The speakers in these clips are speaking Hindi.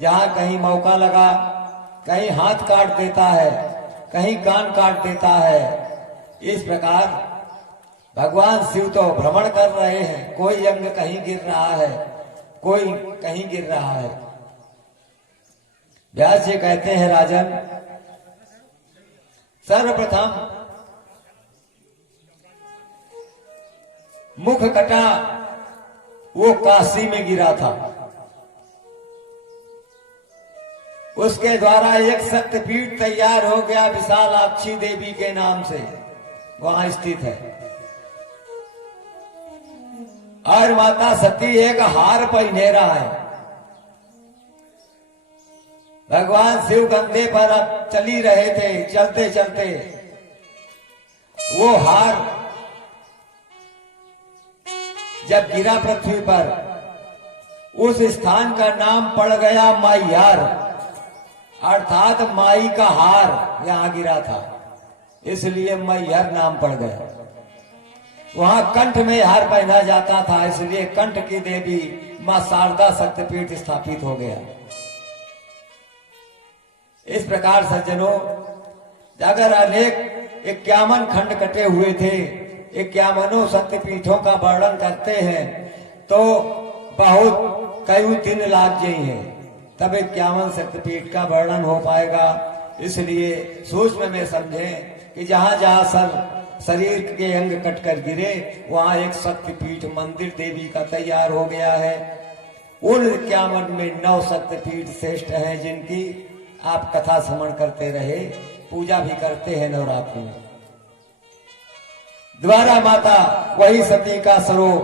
जहां कहीं मौका लगा कहीं हाथ काट देता है, कहीं कान काट देता है। इस प्रकार भगवान शिव तो भ्रमण कर रहे हैं, कोई अंग कहीं गिर रहा है, कोई कहीं गिर रहा है। व्यास जी कहते हैं, राजन सर्वप्रथम मुख कटा वो काशी में गिरा था, उसके द्वारा एक शक्तिपीठ तैयार हो गया विशालाक्षी देवी के नाम से, वहां स्थित है। और माता सती एक हार पहने रहा है। भगवान शिव गंगे पर अब चली रहे थे, चलते चलते वो हार जब गिरा पृथ्वी पर, उस स्थान का नाम पड़ गया मैहर, अर्थात माई का हार यहां गिरा था, इसलिए मैहर नाम पड़ गया। वहां कंठ में हार पहना जाता था, इसलिए कंठ की देवी मां शारदा शक्तिपीठ स्थापित हो गया। इस प्रकार सज्जनों, अगर अनेक 51 खंड कटे हुए थे, 51 शक्तिपीठों का वर्णन करते हैं तो बहुत कई दिन लाग गई है, तब 51 शक्तिपीठ का वर्णन हो पाएगा। इसलिए सूक्ष्म में समझें कि जहां जहां शरीर के अंग कटकर गिरे, वहां एक शक्तिपीठ मंदिर देवी का तैयार हो गया है। उन 51 में 9 शक्तिपीठ श्रेष्ठ हैं, जिनकी आप कथा श्रवण करते रहे, पूजा भी करते हैं नवरात्रि में। द्वारा माता वही सती का स्वरूप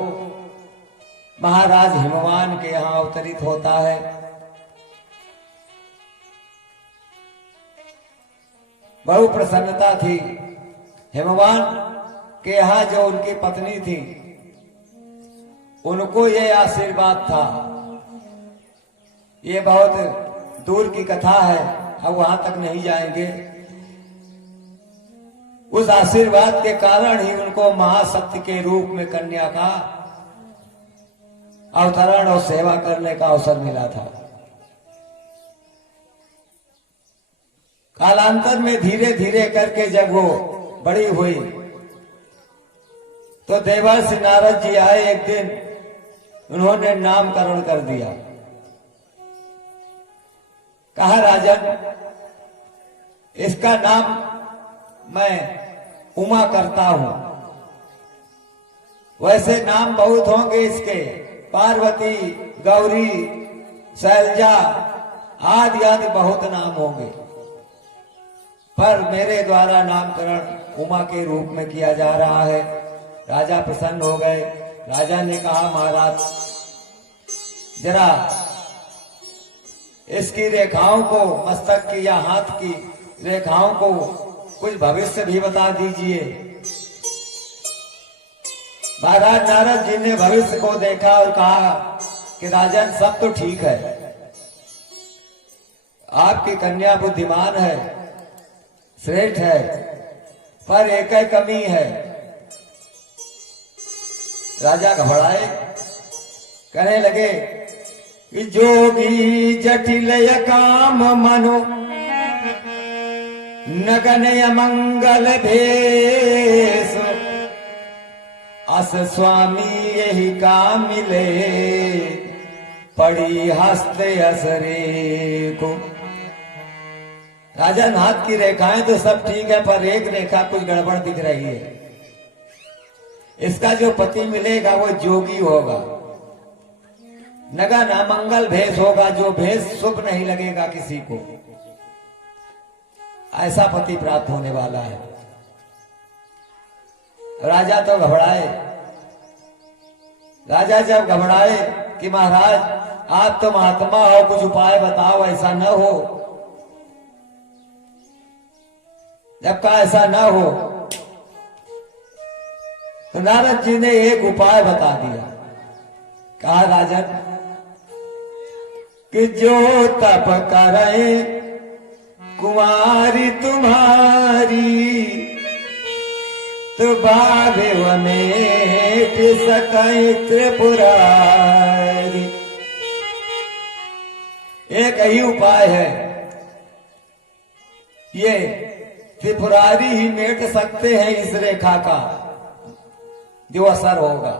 महाराज हिमवान के यहां अवतरित होता है। बहु प्रसन्नता थी हिमवान के यहां, जो उनकी पत्नी थी उनको ये आशीर्वाद था। ये बहुत दूर की कथा है, अब वहां तक नहीं जाएंगे। उस आशीर्वाद के कारण ही उनको महाशक्ति के रूप में कन्या का अवतरण और सेवा करने का अवसर मिला था। कालांतर में धीरे धीरे करके जब वो बड़ी हुई तो देवर्षि नारद जी आए एक दिन, उन्होंने नामकरण कर दिया। कहा, राजन इसका नाम मैं उमा करता हूं। वैसे नाम बहुत होंगे इसके, पार्वती, गौरी, शैलजा आदि आदि बहुत नाम होंगे, पर मेरे द्वारा नामकरण उमा के रूप में किया जा रहा है। राजा प्रसन्न हो गए। राजा ने कहा, महाराज जरा इसकी रेखाओं को, मस्तक की या हाथ की रेखाओं को कुछ भविष्य भी बता दीजिए। महाराज नारद जी ने भविष्य को देखा और कहा कि राजन सब तो ठीक है, आपकी कन्या बुद्धिमान है, श्रेष्ठ है, पर एक ही कमी है। राजा घबराए, कहने लगे कि जोगी जटिल काम मनो नगन मंगल भेष, अस स्वामी यही काम मिले पड़ी हस्ते असरे को। राजन हाथ की रेखाएं तो सब ठीक है, पर एक रेखा कुछ गड़बड़ दिख रही है। इसका जो पति मिलेगा वो जोगी होगा, नगन अमंगल भेष होगा, जो भेष शुभ नहीं लगेगा किसी को, ऐसा पति प्राप्त होने वाला है। राजा तो घबराए। राजा जब घबराए कि महाराज आप तो महात्मा हो, कुछ उपाय बताओ ऐसा न हो। जब कहा ऐसा न हो तो नारद जी ने एक उपाय बता दिया। कहा, राजन कि जो तप करे कुमारी तुम्हारी, तो बाबे वमेट सकई त्रिपुरारी। एक ही उपाय है, ये त्रिपुरारी ही मेट सकते हैं इस रेखा का जो असर होगा।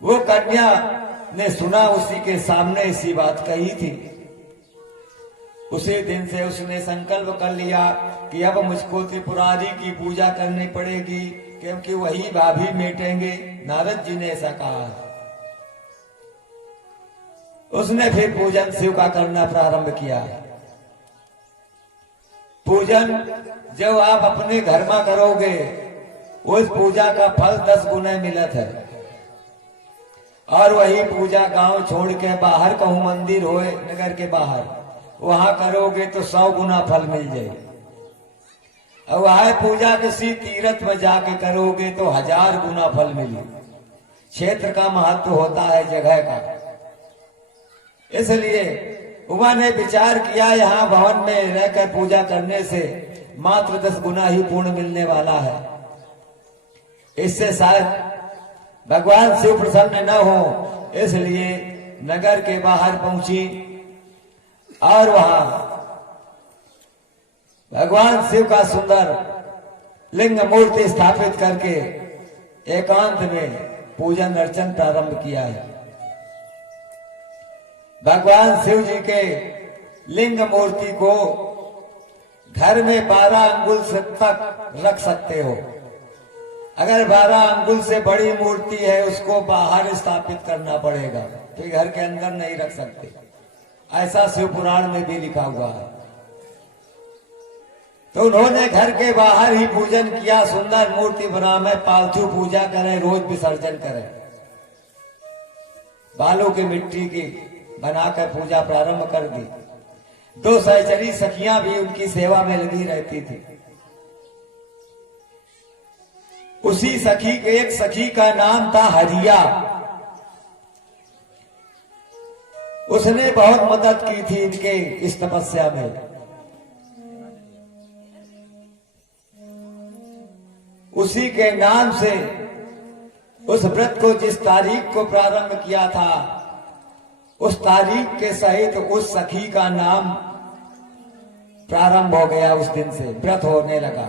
वो कन्या ने सुना, उसी के सामने इसी बात कही थी। उसी दिन से उसने संकल्प कर लिया कि अब मुझको त्रिपुरारी की पूजा करनी पड़ेगी, क्योंकि वही भाभी मेटेंगे। नारद जी ने ऐसा कहा। उसने फिर पूजन शिव का करना प्रारंभ किया। पूजन जब आप अपने घर में करोगे, उस पूजा का फल 10 गुना मिलत है। और वही पूजा गांव छोड़ के बाहर कहूं मंदिर होए नगर के बाहर, वहां करोगे तो 100 गुना फल मिल जाए। और वह पूजा किसी तीर्थ में जाके करोगे तो 1000 गुना फल मिले। क्षेत्र का महत्व होता है, जगह का। इसलिए उन्होंने विचार किया यहाँ भवन में रहकर पूजा करने से मात्र 10 गुना ही पुण्य मिलने वाला है। इससे शायद भगवान शिव प्रसन्न न हो, इसलिए नगर के बाहर पहुंची और वहां भगवान शिव का सुंदर लिंग मूर्ति स्थापित करके एकांत में पूजन अर्चन प्रारंभ किया है। भगवान शिव जी के लिंग मूर्ति को घर में 12 अंगुल से तक रख सकते हो। अगर 12 अंगुल से बड़ी मूर्ति है, उसको बाहर स्थापित करना पड़ेगा, तो घर के अंदर नहीं रख सकते। ऐसा शिव पुराण में भी लिखा हुआ है। तो उन्होंने घर के बाहर ही पूजन किया। सुंदर मूर्ति बना में पालतू पूजा करें, रोज विसर्जन करें। बालू की मिट्टी की बनाकर पूजा प्रारंभ कर दी। 2 सहचरी सखियां भी उनकी सेवा में लगी रहती थी। उसी सखी के एक सखी का नाम था हरिया। उसने बहुत मदद की थी इनके इस तपस्या में। उसी के नाम से उस व्रत को जिस तारीख को प्रारंभ किया था, उस तारीख के सहित उस सखी का नाम प्रारंभ हो गया। उस दिन से व्रत होने लगा।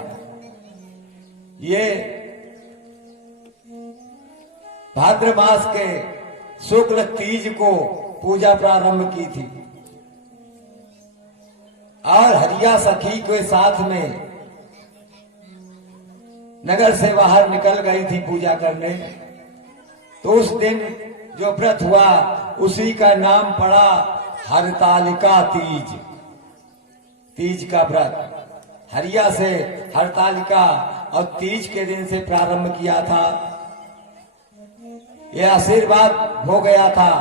ये भाद्र मास के शुक्ल तीज को पूजा प्रारंभ की थी और हरिया सखी के साथ में नगर से बाहर निकल गई थी पूजा करने। तो उस दिन जो व्रत हुआ, उसी का नाम पड़ा हरतालिका तीज। तीज का व्रत हरिया से हरतालिका और तीज के दिन से प्रारंभ किया था। यह आशीर्वाद हो गया था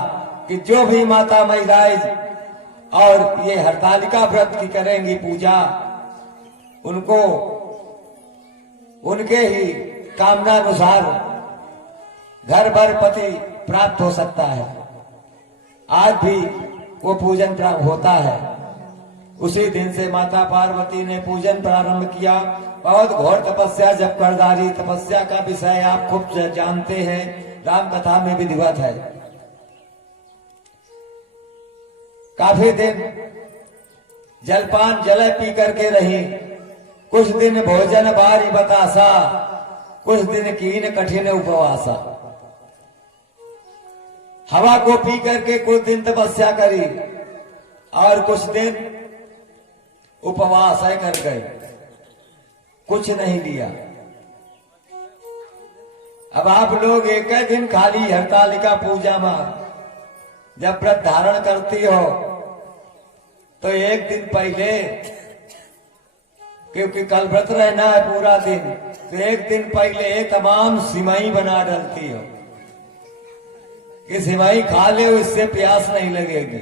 कि जो भी माता महिलाएं और ये हरतालिका व्रत की करेंगी पूजा, उनको उनके ही कामनानुसार घर भर पति प्राप्त हो सकता है। आज भी वो पूजन प्रारंभ होता है। उसी दिन से माता पार्वती ने पूजन प्रारंभ किया। बहुत घोर तपस्या जब कर डाली। तपस्या का विषय आप खूब जानते हैं, राम कथा में विधिवत है। काफी दिन जलपान जल पी करके रही। कुछ दिन भोजन बारी बतासा, कुछ दिन कीन कठिन उपवासा। हवा को पी करके कुछ दिन तपस्या करी और कुछ दिन उपवास कर गए, कुछ नहीं लिया। अब आप लोग एक दिन खाली हरतालिका पूजा में जब व्रत धारण करती हो, तो एक दिन पहले, क्योंकि कल व्रत रहना है पूरा दिन, तो एक दिन पहले तमाम सिमाई बना डालती हो कि सिमाई खा ले, इससे प्यास नहीं लगेगी।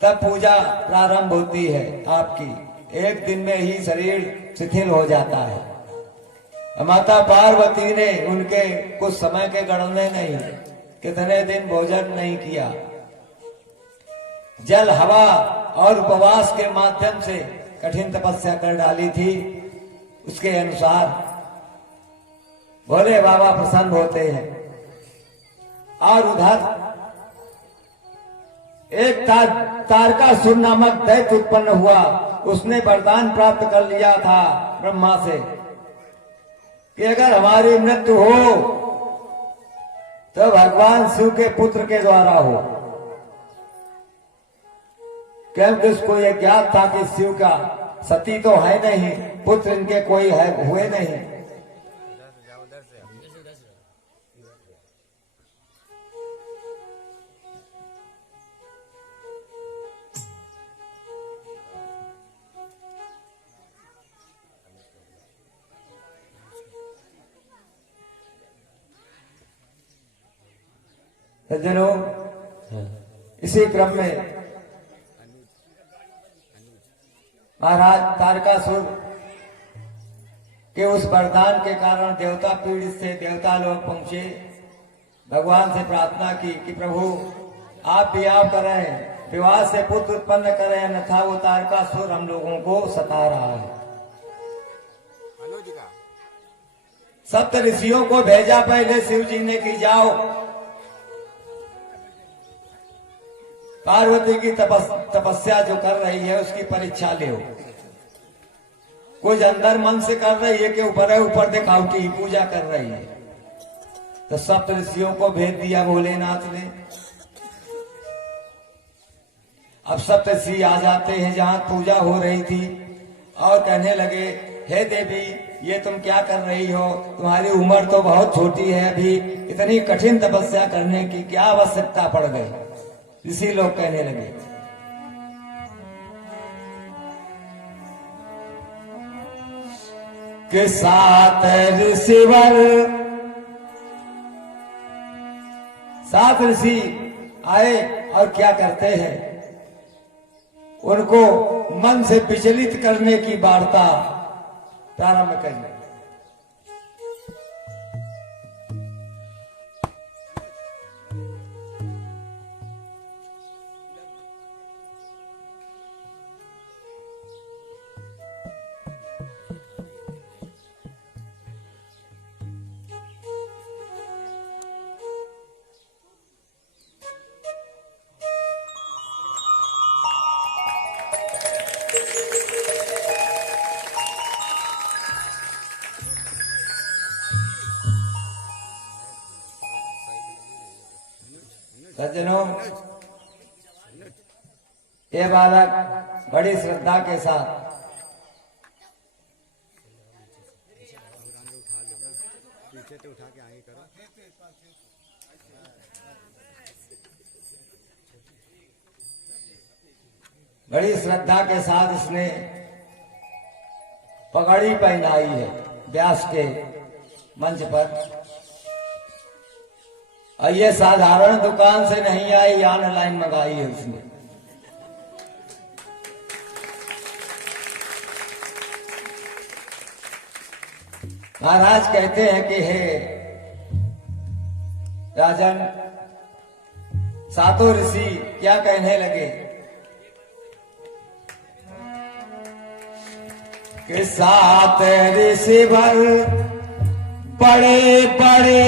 तब पूजा प्रारंभ होती है आपकी। एक दिन में ही शरीर शिथिल हो जाता है। माता पार्वती ने उनके कुछ समय के गणने नहीं, कितने दिन भोजन नहीं किया। जल, हवा और उपवास के माध्यम से कठिन तपस्या कर डाली थी। उसके अनुसार भोले बाबा प्रसन्न होते हैं। और उधर एक तारकासुर नामक दैत्य उत्पन्न हुआ। उसने वरदान प्राप्त कर लिया था ब्रह्मा से कि अगर हमारी मृत्यु हो तो भगवान शिव के पुत्र के द्वारा हो, क्योंकि उसको यह ज्ञात था कि शिव का सती तो है नहीं, पुत्र इनके कोई है हुए नहीं। सज्जनों, इसी क्रम में महाराज तारकासुर के उस वरदान के कारण देवता पीढ़ित से देवता लोग पहुंचे, भगवान से प्रार्थना की कि प्रभु आप विवाह करें, विवाह से पुत्र उत्पन्न करें, अन्यथा वो तारकासुर हम लोगों को सता रहा है। सप्त ऋषियों को भेजा पहले शिव जी ने कि जाओ पार्वती की तपस्या जो कर रही है उसकी परीक्षा ले। कुछ अंदर मन से कर रही है कि ऊपर दिखावटी पूजा कर रही है। तो सप्त ऋषियों को भेज दिया भोलेनाथ ने। अब सप्त ऋषि आ जाते हैं जहां पूजा हो रही थी और कहने लगे, हे देवी ये तुम क्या कर रही हो, तुम्हारी उम्र तो बहुत छोटी है, अभी इतनी कठिन तपस्या करने की क्या आवश्यकता पड़ गई। इसी लोग कहने लगे। कि सात ऋषि आए और क्या करते हैं, उनको मन से विचलित करने की वार्ता प्रारंभ करने। सज्जनों, ये बालक बड़ी श्रद्धा के साथ इसने पगड़ी पहनाई है व्यास के मंच पर। और ये साधारण दुकान से नहीं आई, ऑनलाइन मंगाई है उसने। महाराज कहते हैं कि हे राजन, सातों ऋषि क्या कहने लगे कि सात ऋषि भर बड़े बड़े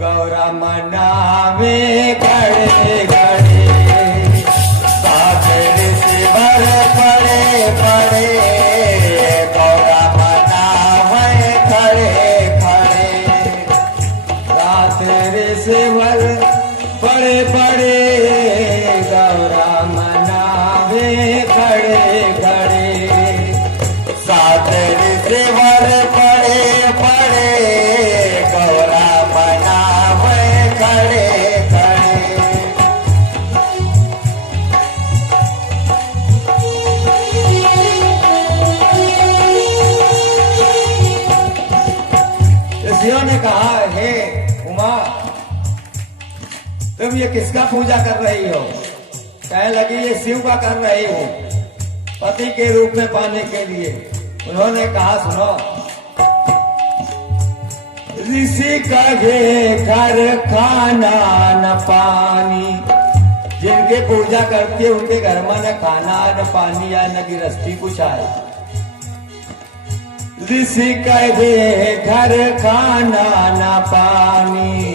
गौरा मनावे खड़े खड़े। सात ऋषि भर बड़े बड़े गौरा मनावे खड़े खड़े। सात ऋषि भर बड़े बड़े गौरा मनावे खड़े खड़े। सात ऋषि भर बड़े बड़े गौरा मनावे खड़े खड़े। ऋषियों ने कहा, हे उमा, तुम ये किसका पूजा कर रही हो? कहने लगी, ये शिव का कर रही हूं, पति के रूप में पाने के लिए। उन्होंने कहा, सुनो, ऋषि कहे घर खाना न पानी। जिनके पूजा करती है उनके घर में न खाना न पानी या न गिरस्ती कुछ आए। ऋषि कहे घर खाना न पानी,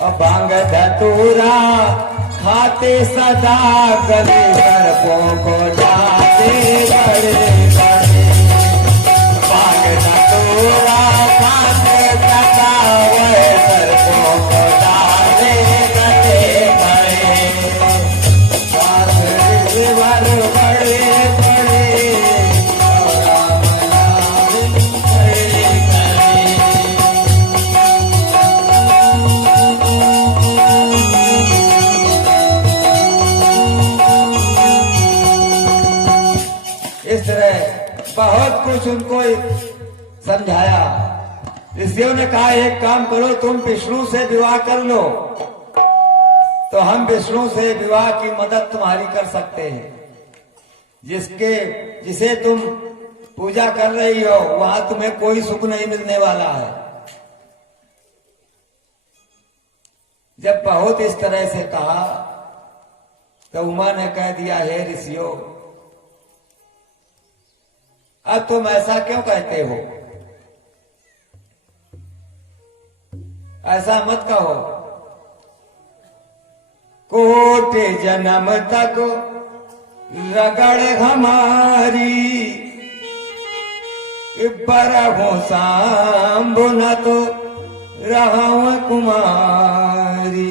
और भांग धतूरा खाते सदा गले सर्पों को जाते बड़े बड़े। भांग धतूरा खाते सदा वह सर्पों को जाते गले बड़े बड़े बड़े बहुत कुछ उनको समझाया। ऋषियों ने कहा एक काम करो, तुम विष्णु से विवाह कर लो तो हम विष्णु से विवाह की मदद तुम्हारी कर सकते हैं। जिसे तुम पूजा कर रही हो वहां तुम्हें कोई सुख नहीं मिलने वाला है। जब बहुत इस तरह से कहा तो उमा ने कह दिया, हे ऋषियों अब तुम ऐसा क्यों कहते हो? ऐसा मत कहो। कोटि जन्म तक रगड़ हमारी बरहों सांभो न तो रहूं कुमारी।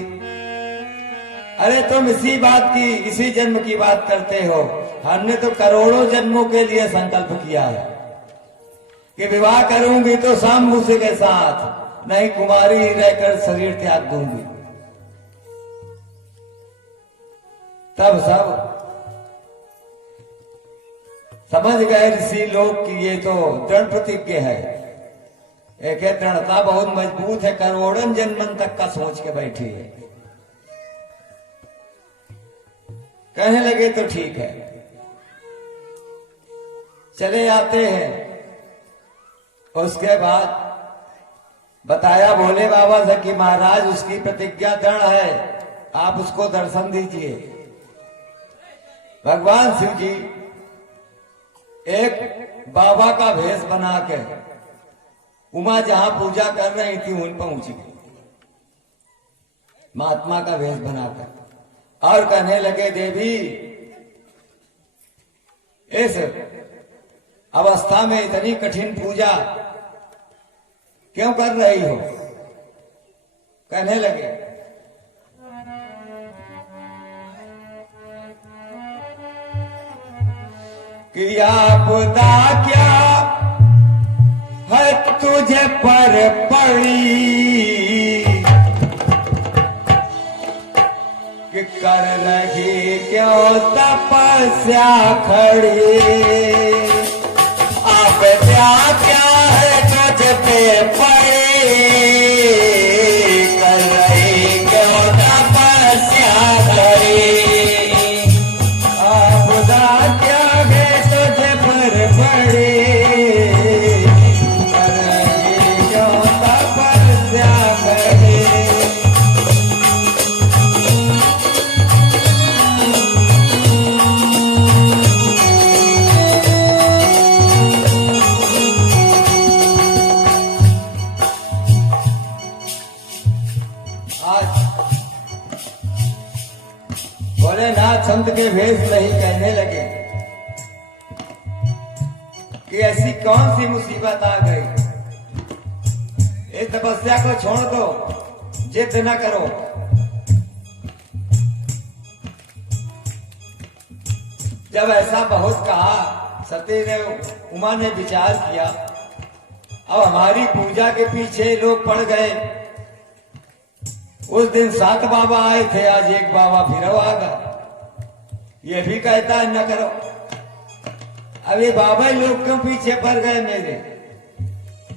अरे तुम इसी जन्म की बात करते हो। हमने तो करोड़ों जन्मों के लिए संकल्प किया है कि विवाह करूंगी तो शाम्भू के साथ, नहीं कुमारी ही रहकर शरीर त्याग दूंगी। तब सब समझ गए ऋषि लोग कि ये तो दृढ़ प्रतिज्ञ है। एक दृढ़ता बहुत मजबूत है, करोड़ों जन्मन तक का सोच के बैठी है। कहने लगे तो ठीक है, चले आते हैं। उसके बाद बताया भोले बाबा से कि महाराज उसकी प्रतिज्ञा दृढ़ है, आप उसको दर्शन दीजिए। भगवान शिव जी एक बाबा का भेष बना के उमा जहां पूजा कर रही थी उन पहुंची, महात्मा का भेष बनाकर, और कहने लगे देवी इस अवस्था में इतनी कठिन पूजा क्यों कर रही हो? कहने लगे कि आपदा क्या है तुझे पर पड़ी कि कर रही क्यों तपस्या खड़ी। आपदा क्या है तुझ पे पड़ी, कर रही क्यों तपस्या खड़ी। आपदा क्या है तुझे पर पड़ी, कर रही क्यों तपस्या खड़ी। भोलेनाथ संत के भेष नहीं कहने लगे कि ऐसी कौन सी मुसीबत आ गई, इस तपस्या को छोड़ दो, जिद न करो। जब ऐसा बहुत कहा, सती ने उमा ने विचार किया, अब हमारी पूजा के पीछे लोग पड़ गए। उस दिन 7 बाबा आए थे, आज एक बाबा फिर आगा, ये भी कहता है न करो। अब ये बाबा लोग क्यों पीछे पड़ गए मेरे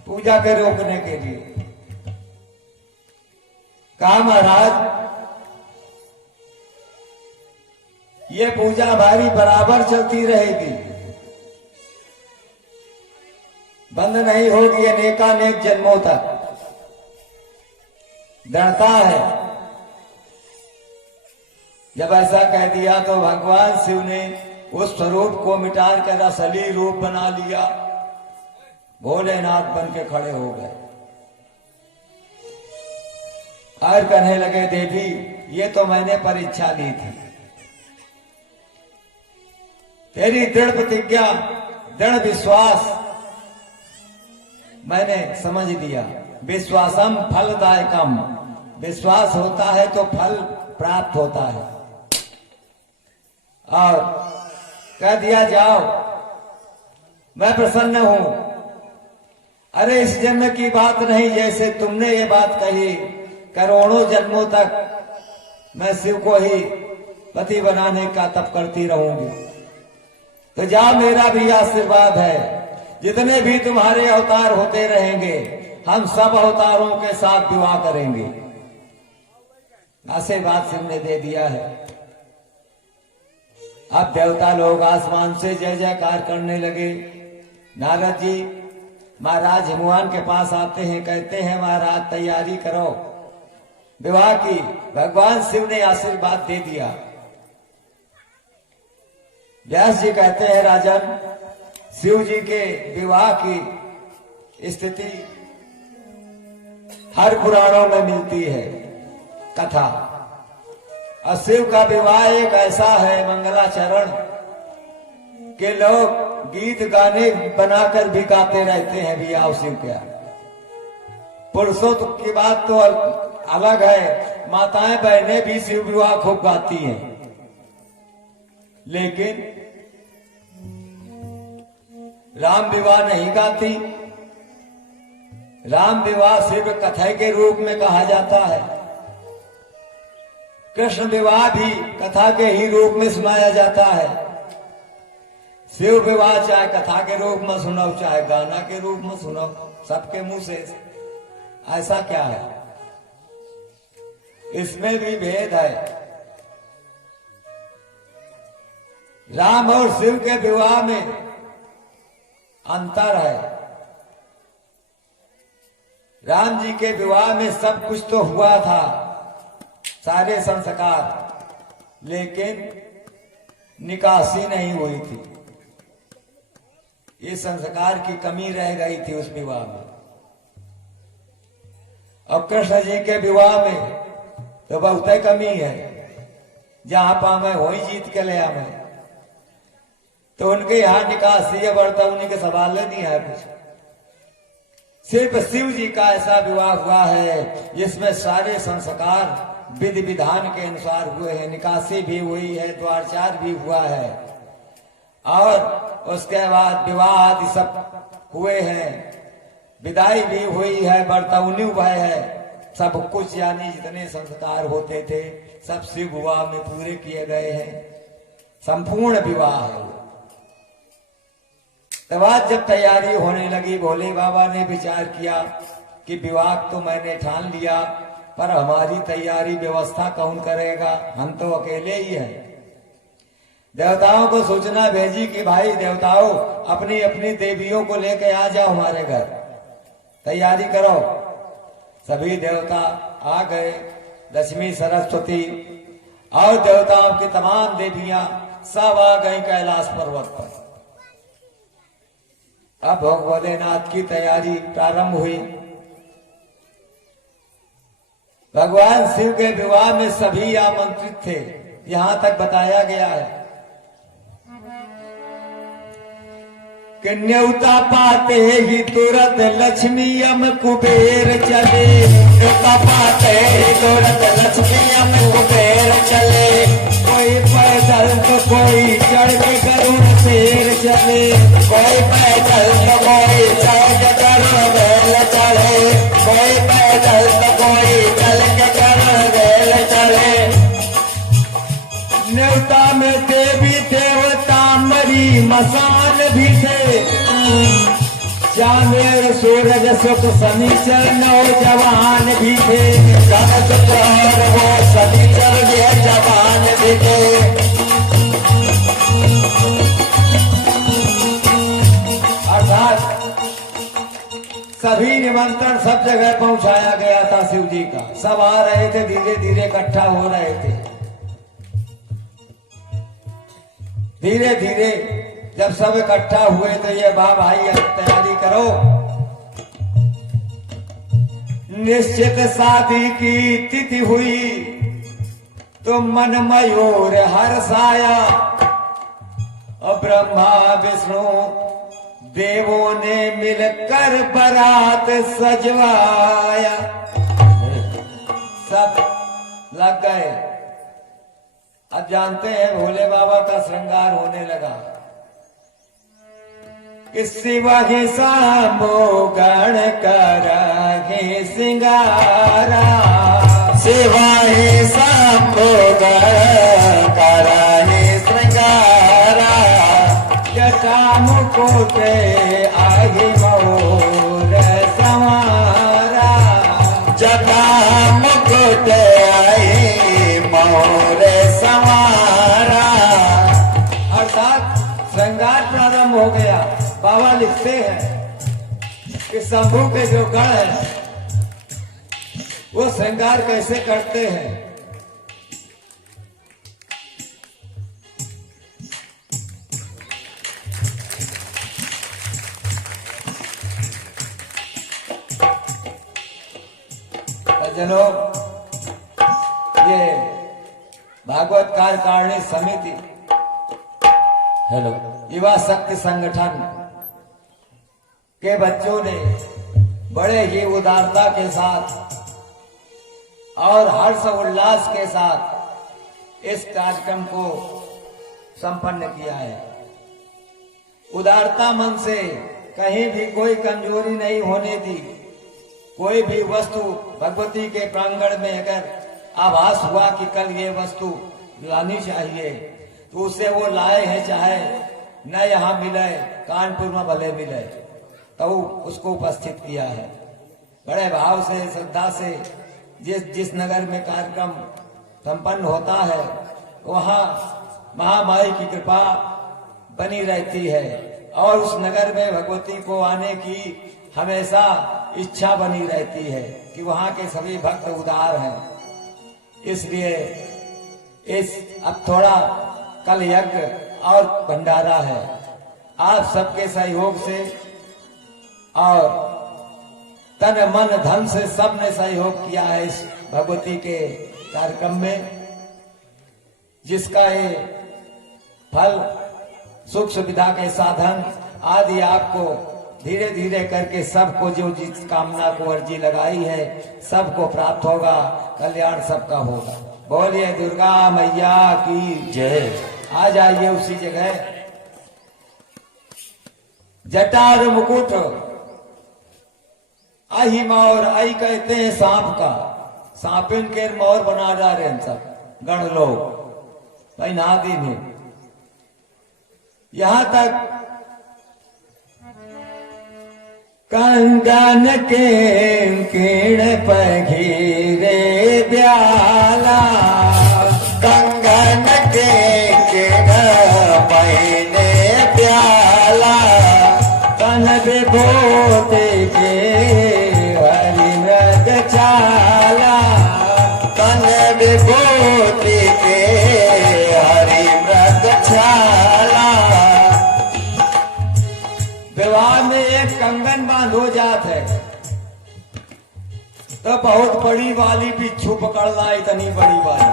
पूजा के रोकने के लिए? कहा महाराज ये पूजा हमारी बराबर चलती रहेगी, बंद नहीं होगी अनेकानेक जन्मों तक। डरता है। जब ऐसा कह दिया तो भगवान शिव ने उस स्वरूप को मिटार कर असली रूप बना लिया, भोलेनाथ बन के खड़े हो गए। और कहने लगे देवी ये तो मैंने परीक्षा ली थी, तेरी दृढ़ प्रतिज्ञा दृढ़ विश्वास मैंने समझ लिया। विश्वासम फलदायकम, विश्वास होता है तो फल प्राप्त होता है। और कह दिया जाओ मैं प्रसन्न हूं। अरे इस जन्म की बात नहीं, जैसे तुमने ये बात कही करोड़ों जन्मों तक मैं शिव को ही पति बनाने का तप करती रहूंगी। तो जाओ मेरा भी आशीर्वाद है, जितने भी तुम्हारे अवतार होते रहेंगे हम सब अवतारों के साथ विवाह करेंगे। आशीर्वाद शिव ने दे दिया है। अब देवता लोग आसमान से जय जयकार करने लगे। नारद जी महाराज हिमवान के पास आते हैं, कहते हैं महाराज तैयारी करो विवाह की। भगवान शिव ने आशीर्वाद दे दिया। व्यास जी कहते हैं राजन शिव जी के विवाह की स्थिति हर पुराणों में मिलती है कथा। और शिव का विवाह एक ऐसा है मंगलाचरण के लोग गीत गाने बनाकर भी गाते रहते हैं। भी आओ शिव क्या, पुरुषों की बात तो अलग है, माताएं बहनें भी शिव विवाह खूब गाती हैं। लेकिन राम विवाह नहीं गाती। राम विवाह सिर्फ कथा के रूप में कहा जाता है। कृष्ण विवाह भी कथा के ही रूप में सुनाया जाता है। शिव विवाह चाहे कथा के रूप में सुनो चाहे गाना के रूप में सुनो, सबके मुंह से ऐसा क्या है, इसमें भी भेद है। राम और शिव के विवाह में अंतर है। राम जी के विवाह में सब कुछ तो हुआ था, सारे संस्कार, लेकिन निकासी नहीं हुई थी। ये संस्कार की कमी रह गई थी उस विवाह में। और कृष्ण जी के विवाह में तो बहुत कमी है। जहां पावे वही जीत के ले आवे। तो उनके यहाँ निकासी या बर्तौनी के सवाल नहीं है कुछ। सिर्फ शिव जी का ऐसा विवाह हुआ है जिसमें सारे संस्कार विधि विधान के अनुसार हुए हैं। निकासी भी हुई है, द्वारचार भी हुआ है, और उसके बाद विवाह आदि सब हुए हैं, विदाई भी हुई है, बर्तौनी हुआ है। सब कुछ यानी जितने संस्कार होते थे सब शिव विवाह में पूरे किए गए हैं। संपूर्ण विवाह है। तब आज जब तैयारी होने लगी, भोले बाबा ने विचार किया कि विवाह तो मैंने ठान लिया, पर हमारी तैयारी व्यवस्था कौन करेगा, हम तो अकेले ही हैं। देवताओं को सूचना भेजी कि भाई देवताओं अपनी अपनी देवियों को लेके आ जाओ हमारे घर, तैयारी करो। सभी देवता आ गए, लक्ष्मी सरस्वती और देवताओं की तमाम देवियां सब आ गई कैलाश पर्वत पर। अब भोलेनाथ की तैयारी प्रारंभ हुई। भगवान शिव के विवाह में सभी आमंत्रित थे, यहां तक बताया गया है कि न्योता पाते ही तुरंत लक्ष्मी अम कुबेर चले। न्योता पाते ही तुरंत लक्ष्मी अम कुबेर चले। कोई पैदल तो कोई चढ़ के गरुड़ शेर चले। कोई पैदल तो कोई चढ़ के गरुड़ बैल चढ़े। कोई पैदल तो कोई चल के गरुड़ बैल चढ़े। न्योता में देवी देवता मरी मसान भी थे। चांदेर सूरज सुख शनिचर नौजवान भी थे। और वो शनिचर ये जवान भी थे। अर्थात सभी निमंत्रण सब जगह पहुंचाया गया था शिव जी का। सब आ रहे थे, धीरे धीरे इकट्ठा हो रहे थे। धीरे धीरे जब सब इकट्ठा हुए तो ये वाह भाई अब तैयारी करो। निश्चित शादी की तिथि हुई तो मन मयूर हर्षाया और ब्रह्मा विष्णु देवों ने मिलकर बारात सजवाया। सब लग गए। अब जानते हैं भोले बाबा का श्रृंगार होने लगा। शिवा ही सामो गण करहि सिंगारा, शिवा ही सामो गण करहि श्रृंगारा, जटा मुकुटे आहि मोर संवारा, जटा मुकुटे आहि मोर संवारा। अर्थात श्रृंगार प्रारंभ हो गया। बाबा लिखते हैं कि शंभू के जो गण है वो श्रृंगार कैसे करते हैं। सज्जनों, ये भागवत कार्यकारिणी समिति युवा शक्ति संगठन के बच्चों ने बड़े ही उदारता के साथ और हर्ष उल्लास के साथ इस कार्यक्रम को संपन्न किया है। उदारता मन से कहीं भी कोई कमजोरी नहीं होने दी। कोई भी वस्तु भगवती के प्रांगण में अगर आभास हुआ कि कल ये वस्तु लानी चाहिए तो उसे वो लाए हैं, चाहे न यहाँ मिले, कानपुर में भले मिले, तो उसको उपस्थित किया है। बड़े भाव से, श्रद्धा से जिस नगर में कार्यक्रम संपन्न होता है वहाँ महामाई की कृपा बनी रहती है और उस नगर में भगवती को आने की हमेशा इच्छा बनी रहती है कि वहाँ के सभी भक्त उदार हैं। इसलिए अब थोड़ा कल यज्ञ और भंडारा है। आप सबके सहयोग से और तन मन धन से सबने सहयोग किया है इस भगवती के कार्यक्रम में, जिसका ये फल सुख सुविधा के साधन आदि आपको धीरे धीरे करके सबको जो जिस कामना को अर्जी लगाई है सबको प्राप्त होगा, कल्याण सबका होगा। बोलिए दुर्गा मैया की जय। आ जाइए उसी जगह। जटार मुकुट आई मोर, आई कहते हैं सांप का, सांपिन के मोर बना जा रहे हैं सब गण लोग तैनाती में। यहां तक कंगन के कीड़ पघीरे ब्याला, कंगन के कीड़ पहने प्याला, तन विभूति के हरि मृग छाला, तन विभूति के हरि मृग छाला। विवाह में एक कंगन बांधो जात है तो बहुत बड़ी वाली बिच्छू पकड़ना, इतनी बड़ी वाली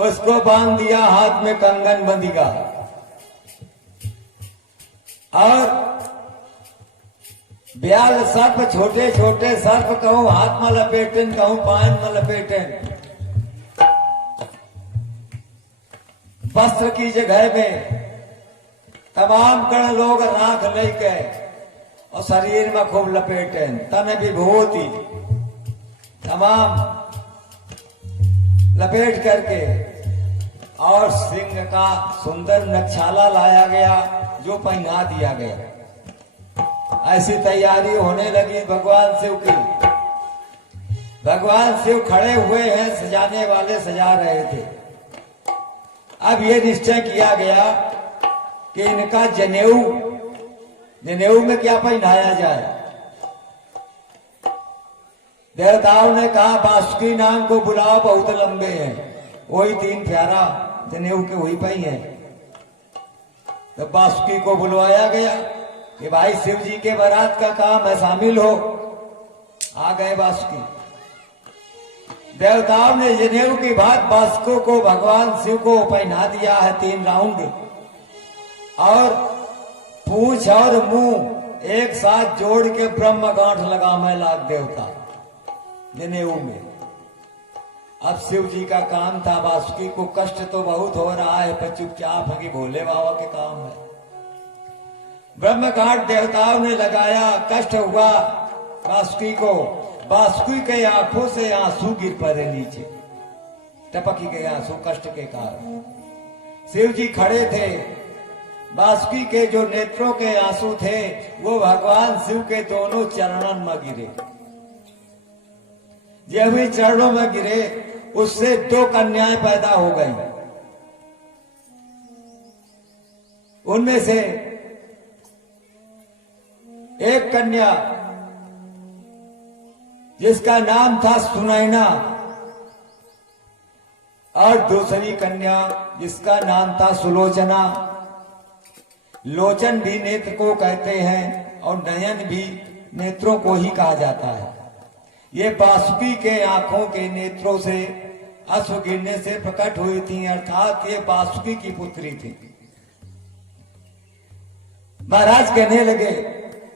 उसको बांध दिया, हाथ में कंगन बंधेगा और ब्याल सर्प, छोटे छोटे सर्प कहूं हाथ में लपेटन, कहूं पान में लपेटन, वस्त्र की जगह में तमाम गण लोग राख लेके और शरीर में खूब लपेटे, तन विभूति तमाम लपेट करके और सिंह का सुंदर नक्शाला लाया गया जो पहना दिया गया। ऐसी तैयारी होने लगी भगवान शिव की। भगवान शिव खड़े हुए हैं, सजाने वाले सजा रहे थे। अब ये निश्चय किया गया कि इनका जनेऊ, जनेऊ में क्या पहनाया जाए। देवताओं ने कहा बासुकी नाम को बुलाओ, बहुत लंबे हैं, वही 3 प्यारा जनेऊ के वही पे हैं। तो बासुकी को बुलवाया गया कि भाई शिव जी के बारात का काम है, शामिल हो। आ गए वासुकी। देवताओं ने जनेऊ की बात वासुकी को भगवान शिव को पहना दिया है 3 राउंड, और पूंछ और मुंह एक साथ जोड़ के ब्रह्म गांठ लगा मैं लाग देवता जनेऊ में। अब शिव जी का काम था, वासुकी को कष्ट तो बहुत हो रहा है पर चुपचाप है कि भोले बाबा के काम है। ब्रह्मकांड देवताओं ने लगाया, कष्ट हुआ वासुकी को। वासुकी के आंखों से आंसू गिर पड़े नीचे, टपकी गए आंसू कष्ट के कारण। शिव जी खड़े थे, वासुकी के जो नेत्रों के आंसू थे वो भगवान शिव के दोनों चरणों में गिरे। जब भी चरणों में गिरे उससे 2 कन्याएं पैदा हो गई। उनमें से एक कन्या जिसका नाम था सुनैना, और दूसरी कन्या जिसका नाम था सुलोचना। लोचन भी नेत्र को कहते हैं और नयन भी नेत्रों को ही कहा जाता है। ये वासुकी के आंखों के नेत्रों से अश्रु गिरने से प्रकट हुई थी, अर्थात ये वासुकी की पुत्री थी। महाराज कहने लगे,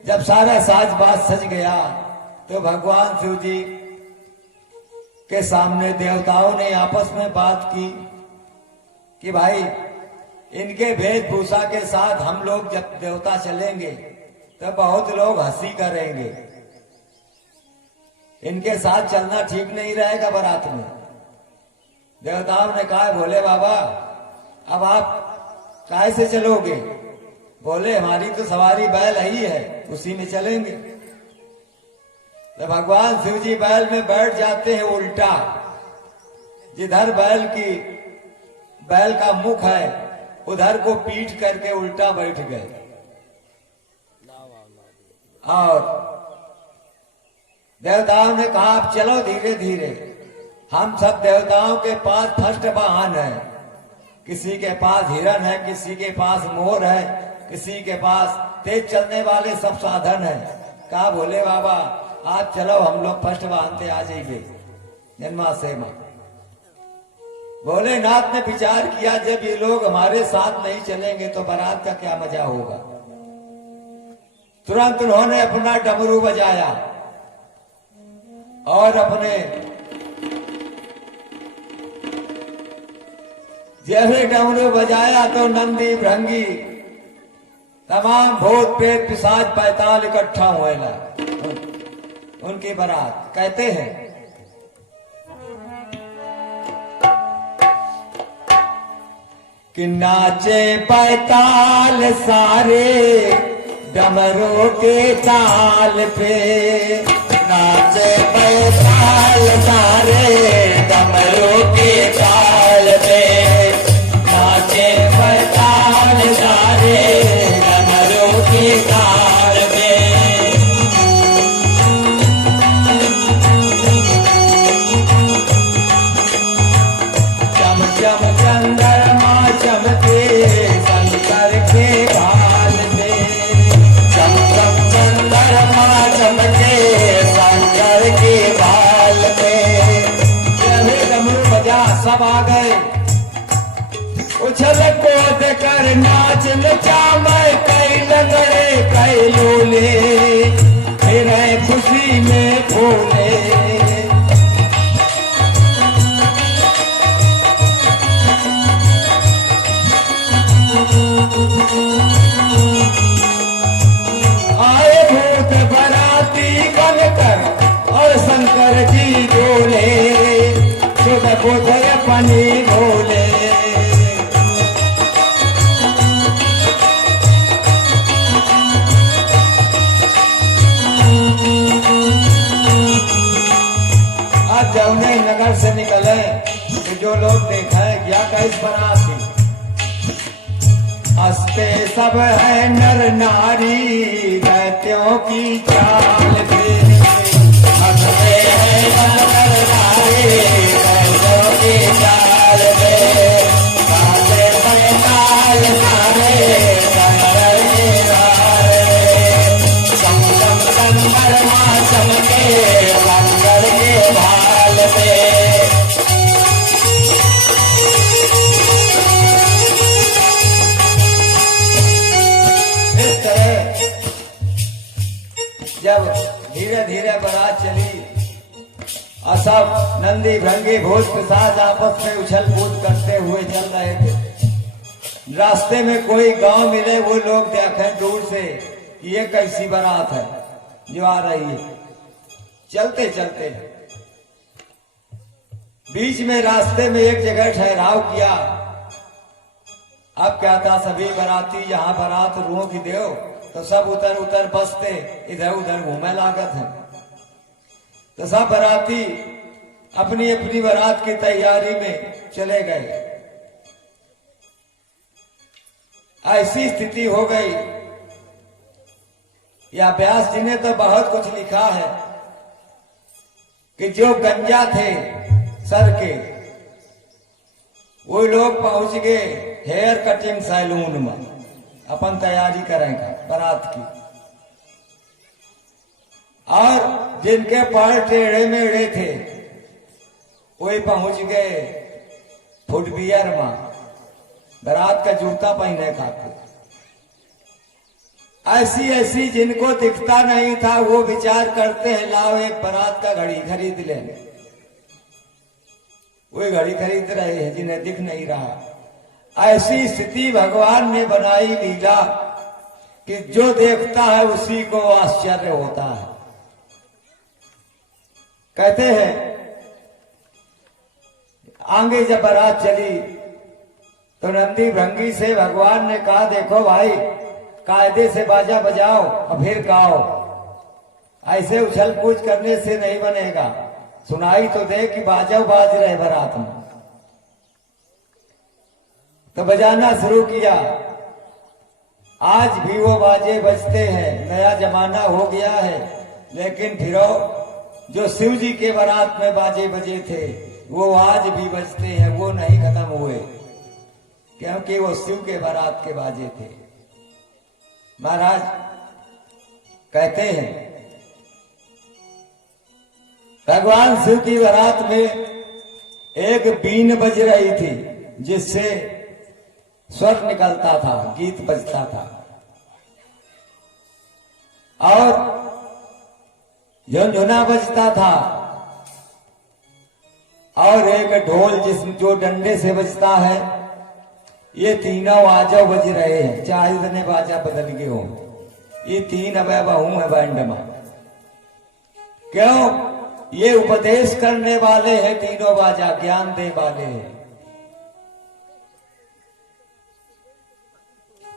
जब सारा साज-बाज सज गया तो भगवान शिव जी के सामने देवताओं ने आपस में बात की कि भाई इनके वेशभूषा के साथ हम लोग जब देवता चलेंगे तो बहुत लोग हंसी करेंगे, इनके साथ चलना ठीक नहीं रहेगा बारात में। देवताओं ने कहा, भोले बाबा अब आप काहे से चलोगे? बोले हमारी तो सवारी बैल ही है, उसी में चलेंगे। तो भगवान शिव जी बैल में बैठ जाते हैं उल्टा, जिधर बैल का मुख है उधर को पीठ करके उल्टा बैठ गए। और देवताओं ने कहा, आप चलो धीरे धीरे, हम सब देवताओं के पास फर्स्ट वाहन है। किसी के पास हिरण है, किसी के पास मोर है, किसी के पास तेज चलने वाले सब साधन है। कहा, भोले बाबा आप चलो, हम लोग फर्स्ट वाहन से आ जाएंगे जन्माशय में। भोलेनाथ ने विचार किया, जब ये लोग हमारे साथ नहीं चलेंगे तो बारात का क्या मजा होगा। तुरंत उन्होंने अपना डमरू बजाया और अपने जैसे डमरू बजाया तो नंदी भृंगी तमाम भूत प्रेत पिशाच पैताल इकट्ठा हुए ला उनकी बारात। कहते हैं, कि नाचे पैताल सारे डमरू के ताल पे, नाचे पैताल सारे डमरू के ताल पे, नाचे पैताल सारे डमरू के ताल पे। चम चम चंद्रमा चमके शंकर के भाल पे, चम चम चंद्रमा चमके शंकर के बाल पे। जब डमरू बजा सब आ गए, उछल कूद कर नाच नचा मैं, कई लंगड़े कई लोले फिरे खुशी में फूले। आए भूत बराती बनकर और शंकर जी डोले, सुध बुध अपनी भोले। आज जौने नगर से निकले तो जो लोग देखा है क्या कैस बराती, हंसते सब है नर नारी दैत्यों की चाल पे, हंसते हैं नर नारी दैत्यों की चाल पे। नाचे पैताल सारे डमरू के ताल पे, चम चम चंद्रमा चमके सब नंदी भृंगी भूत पिशाच आपस में उछल कूद करते हुए चल रहे थे। रास्ते में कोई गांव मिले, वो लोग देखें दूर से कि ये कैसी बारात है जो आ रही है। चलते चलते बीच में रास्ते में एक जगह ठहराव किया। अब क्या था, सभी बाराती यहाँ बारात रूहों की देव, तो सब उतर उतर बसते इधर उधर घूमे लागत है। तो सब बाराती अपनी अपनी बारात की तैयारी में चले गए। ऐसी स्थिति हो गई। या व्यास जी ने तो बहुत कुछ लिखा है कि जो गंजा थे सर के, वो लोग पहुंच गए हेयर कटिंग सैलून में, अपन तैयारी करेंगे बारात की। और जिनके पैर टेढ़े मेढ़े थे वही पहुंच गए फुटवियर में, बारात का जूता पहने खाते। ऐसी ऐसी जिनको दिखता नहीं था वो विचार करते हैं लाओ एक बारात का घड़ी खरीद लेंगे। वही घड़ी खरीद रहे हैं जिन्हें दिख नहीं रहा। ऐसी स्थिति भगवान ने बनाई लीला कि जो देखता है उसी को आश्चर्य होता है। कहते हैं आगे जब बारात चली तो नंदी भृंगी से भगवान ने कहा देखो भाई, कायदे से बाजा बजाओ और फिर गाओ, ऐसे उछल कूद करने से नहीं बनेगा। सुनाई तो दे कि बाजा बाज रहे बारात में। तो बजाना शुरू किया। आज भी वो बाजे बजते हैं, नया जमाना हो गया है, लेकिन फिर जो शिव जी के बारात में बाजे बजे थे वो आज भी बजते हैं, वो नहीं खत्म हुए, क्योंकि वो शिव के बारात के बाजे थे। महाराज कहते हैं भगवान शिव की बारात में एक बीन बज रही थी जिससे स्वर निकलता था, गीत बजता था। और झुनझुना बजता था और एक ढोल जो डंडे से बजता है। ये तीनों आजो बज रहे हैं, चाहे इतने बाजा बदल गए हो। ये तीन अब बहू है बैंड में। क्यों? ये उपदेश करने वाले हैं तीनों बाजा, ज्ञान दे वाले हैं।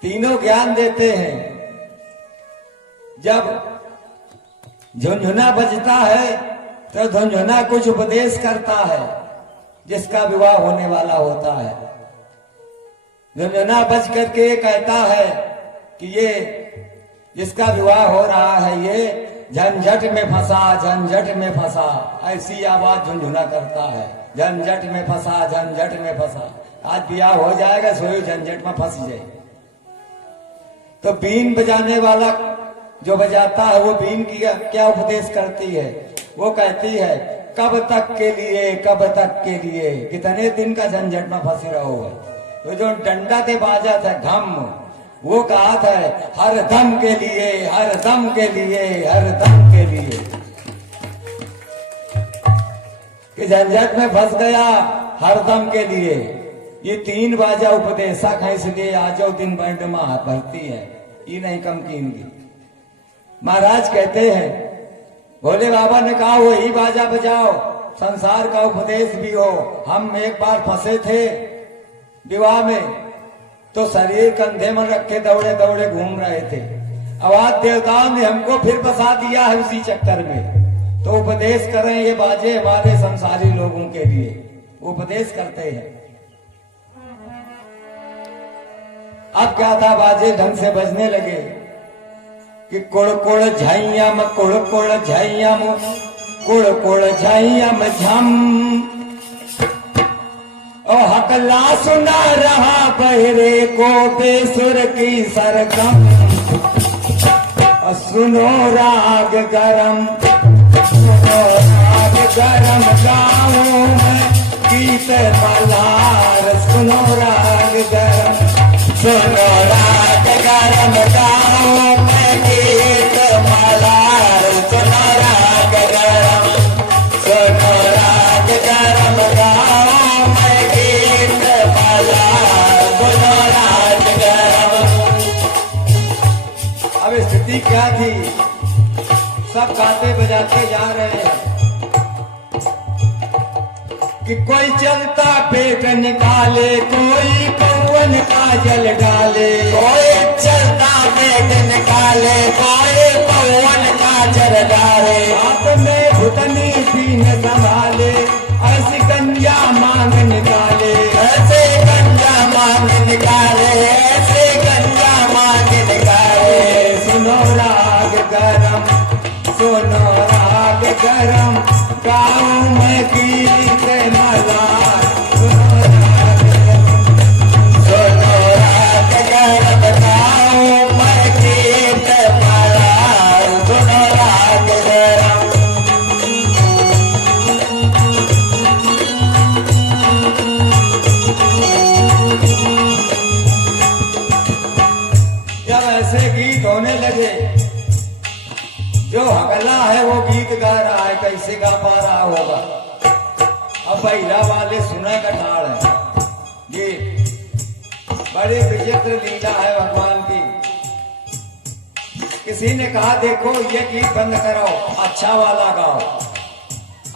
तीनों ज्ञान देते हैं। जब झुनझुना बजता है तो झुनझुना कुछ उपदेश करता है जिसका विवाह होने वाला होता है। झुनझुना बज करके कहता है कि ये जिसका विवाह हो रहा है ये झंझट में फंसा, झंझट में फंसा, ऐसी आवाज झुनझुना करता है। झंझट में फंसा, झंझट में फंसा। आज ब्याह हो जाएगा, सोई झंझट में फंस जाए। तो बीन बजाने वाला जो बजाता है वो बीन की क्या उपदेश करती है? वो कहती है कब तक के लिए, कब तक के लिए, कितने दिन का झंझट में फंसी रहोगे। तो जो डंडा से बाजा था घम, वो कहा था हर दम के लिए, हर दम के लिए, हर दम के लिए। कि झंझट में फंस गया हर दम के लिए। ये तीन बाजा उपदेशक है, इसलिए आजो दिन बैंड में भरती है, ये नहीं कम कीमती। महाराज कहते हैं भोले बाबा ने कहा वही बाजा बजाओ, संसार का उपदेश भी हो। हम एक बार फंसे थे विवाह में, तो शरीर कंधे में रखे दौड़े दौड़े घूम रहे थे। अब देवताओं ने हमको फिर फंसा दिया है उसी चक्कर में। तो उपदेश करें ये बाजे हमारे संसारी लोगों के लिए, उपदेश करते हैं। अब क्या था, बाजे ढंग से बजने लगे कि कुड़ कुड़ झाइयाम, कुड़ कुड़ झाइयाम, कुड़ कुड़ झाइयाम झम। ओ हकला सुना रहा बहरे को बेसुर की सरगम। और सुनो राग गरम, सुनो राग गरम गाऊं मैं गीत मल्हार। सुनो राग गरम, सुनो राग गरम गाऊं मैं गीत मल्हार। सुनो राग गरम, सुनो राग क्या थी, सब गाते बजाते जा रहे हैं कि कोई चलता पेट निकाले, कोई पवन का जल डाले, कोई चलता पेट निकाले, कोई पवन का जल डाले, हाथ में घुटनी भी न संभाले, ऐसी गंजा मांग निकाले, ऐसे गंजा मांग निकाले, ऐसे गंजा मांग निकाले। सुनो राग गरम, सुनो राग गरम, गाँव में गीत मलार, सुनो राग गरम, सुनो राग गरम, गाँव में गीत मलार, सुनो राग गरम। जब ऐसे गीत होने लगे, जो हगला है वो गीत गा रहा है, कैसे गा पा रहा होगा। अब पहला वाले सुने का ठाड़ है, ये बड़ी विचित्र लीला है भगवान की। किसी ने कहा देखो ये गीत बंद करो, अच्छा वाला गाओ,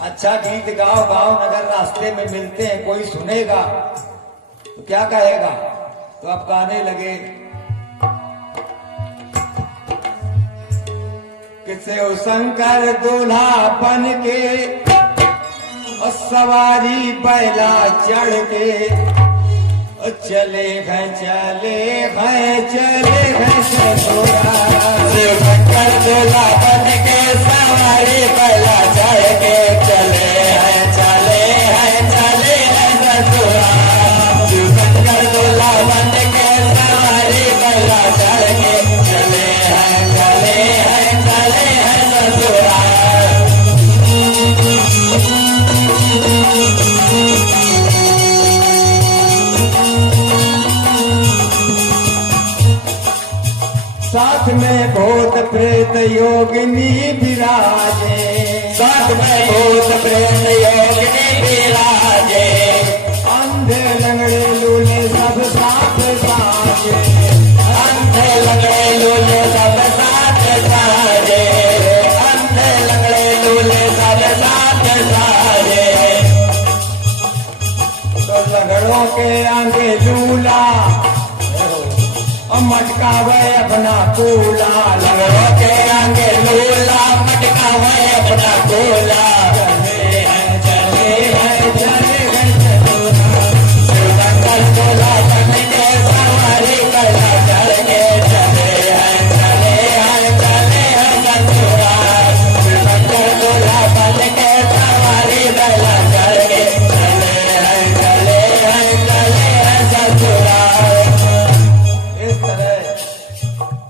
अच्छा गीत गाओ, गाओ नगर रास्ते में मिलते हैं, कोई सुनेगा तो क्या कहेगा। तो अब गाने लगे किसे शंकर दूल्हा बन के और सवारी बैला चढ़ के चले हैं चले हैं चले हैं ससुरा। शिव शंकर दूल्हा बन के सवारी बैला चढ़ के चले हैं चले हैं चले हैं ससुराल। शिव शंकर दूल्हा बन के सवारी बैला चढ़ के चले हैं चले हैं चले हैं ससुराल। साथ में भूत प्रेत योगिनी विराजे, साथ में भूत प्रेत योगिनी विराजे, अंधे लंगड़े लूले सब साथ साजे, अंधे लंगड़े लूले सब साथ साजे, अंधे लंगड़े लूले सब साथ साजे। तो लंगड़ों के आगे लूला और मटकावे अपना कूला, लंगड़ों के आगे लूला मटकावे अपना कूला। चले हैं चले हैं चले हैं ससुरा। शिव शंकर दूल्हा बन के सवारी बैला चढ़ के चले हैं चले हैं चले हैं ससुराल। शिव शंकर दूल्हा बन के सवारी बैला चढ़ के चले हैं चले हैं चले हैं ससुराल। इस तरह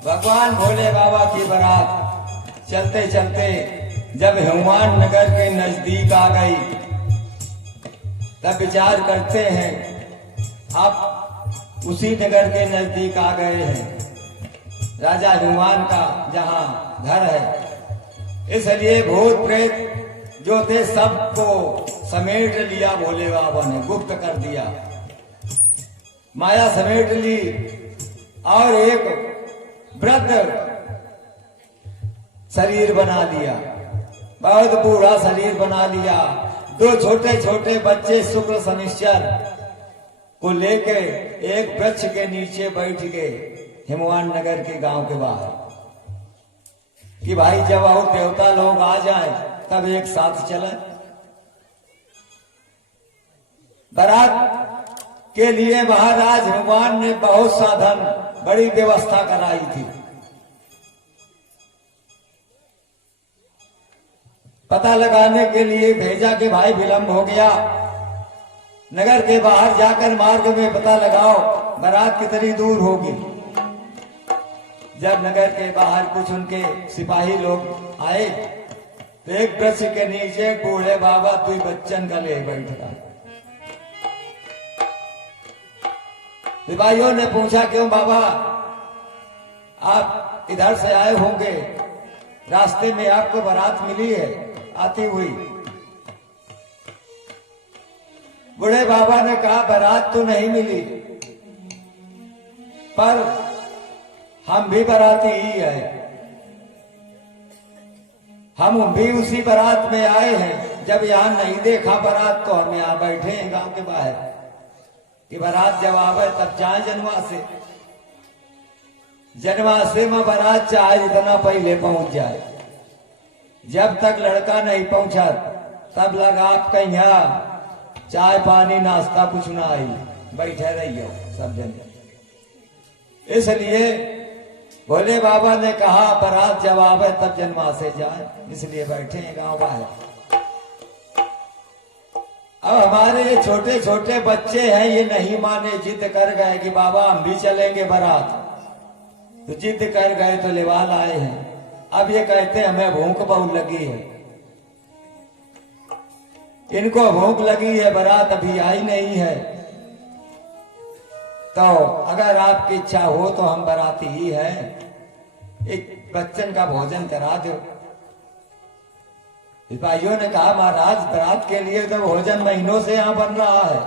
भगवान भोले बाबा की बारात चलते चलते जब हनुमान नगर के नजदीक आ गई, तब विचार करते हैं अब उसी नगर के नजदीक आ गए हैं, राजा हनुमान का जहां घर है। इसलिए भूत प्रेत जो थे सबको समेट लिया भोले बाबा ने, गुप्त कर दिया, माया समेट ली और एक वृद्ध शरीर बना लिया, बहुत बूढ़ा शरीर बना लिया। दो छोटे छोटे बच्चे शुक्ल शनिश्चर को लेके एक वृक्ष के नीचे बैठ गए हिमवान नगर के गांव के बाहर, कि भाई जब और देवता लोग आ जाएं तब एक साथ चले। बारात के लिए महाराज हनुमान ने बहुत साधन, बड़ी व्यवस्था कराई थी। पता लगाने के लिए भेजा कि भाई विलंब हो गया, नगर के बाहर जाकर मार्ग में पता लगाओ बारात कितनी दूर होगी। जब नगर के बाहर कुछ उनके सिपाही लोग आए तो एक वृक्ष के नीचे बूढ़े बाबा दुई बच्चन का ले बैठा। सिपाहियों ने पूछा क्यों बाबा आप इधर से आए होंगे, रास्ते में आपको बारात मिली है आती हुई। बूढ़े बाबा ने कहा बारात तो नहीं मिली, पर हम भी बाराती ही है। हम भी उसी बारात में आए हैं। जब यहाँ नहीं देखा बारात तो हम यहाँ बैठे हैं गांव के बाहर कि बारात जब आवे तब जाए जनवासे। जनवासे में बारात चाहे इतना पहले पहुंच जाए, जब तक लड़का नहीं पहुंचा तब लगा आप कहीं यहाँ चाय पानी नाश्ता कुछ ना आई, बैठे रहिए सब जन। इसलिए भोले बाबा ने कहा बारात जब आवे तब जनवासे जाए, इसलिए बैठे हैं गांव बाहर। अब हमारे ये छोटे छोटे बच्चे हैं, ये नहीं माने, जिद कर गए कि बाबा हम भी चलेंगे बारात। तो जिद कर गए तो लेवाल आए हैं। अब ये कहते हैं हमें भूख बहुत लगी है, इनको भूख लगी है, बारात अभी आई नहीं है, तो अगर आपकी इच्छा हो तो हम बाराती ही हैं, एक बच्चन का भोजन करा दो। भाइयों ने कहा महाराज बारात के लिए तो भोजन महीनों से यहां बन रहा है,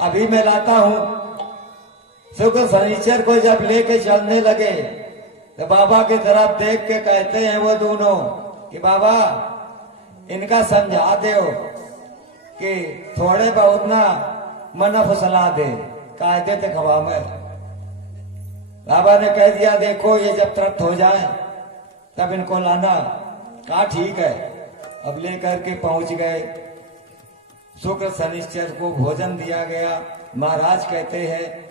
अभी मैं लाता हूं। शुक्र शनिचर को जब लेके चलने लगे तो बाबा की तरफ देख के कहते हैं वो दोनों कि बाबा इनका समझा दो कि थोड़े बहुत ना मन फुसला दे, कायदे थे खवा में। बाबा ने कह दिया देखो ये जब तृप्त हो जाए तब इनको लाना। कहा ठीक है। अब लेकर के पहुंच गए। शुक्र शनिश्चर को भोजन दिया गया। महाराज कहते हैं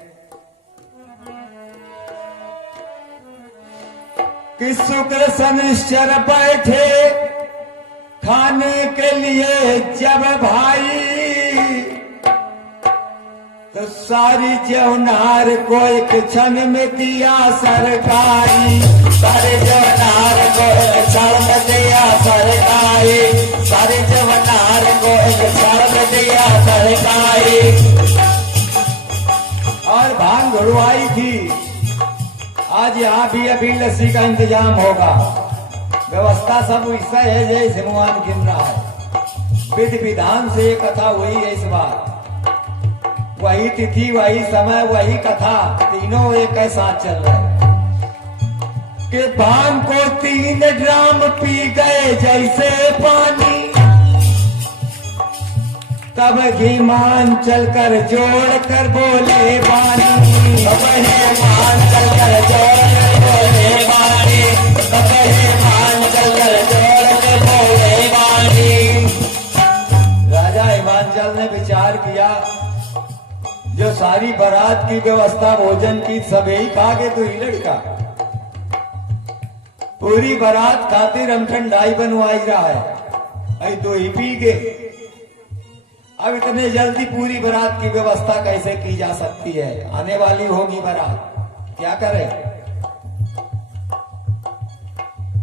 कि शुक्र शनिश्चर बैठे खाने के लिए जब भाई, तो सारी जौनार को एक क्षण में दिया सरकारी, सारे जौनार को एक क्षण में दिया सरकारी, सारे जौनार को एक क्षण में दिया सरकारी। और भांग घुड़वाई थी। आज यहाँ भी अभी लस्सी का इंतजाम होगा। व्यवस्था सब ऐसा है जैसे भगवान गिन रहा है। विधि विधान से ये कथा हुई है इस बार। वही तिथि, वही समय, वही कथा, तीनों एक साथ चल रहे हैं। कि भांग को 3 ड्राम पी गए जैसे पानी, तब घीमान चलकर जोड़ कर बोले बानी, तब मान चलकर जोड़ कर बोले बानी, तब मान चलकर जोड़ कर बोले बानी। राजा हिमांचल ने विचार किया जो सारी बारात की व्यवस्था भोजन की सब ही खा के तो ही लड़का पूरी बारात खातिर हम ठंडाई बनवाई रहा है, अभी तो ही पी गए। अब इतने जल्दी पूरी बारात की व्यवस्था कैसे की जा सकती है? आने वाली होगी बारात, क्या करें?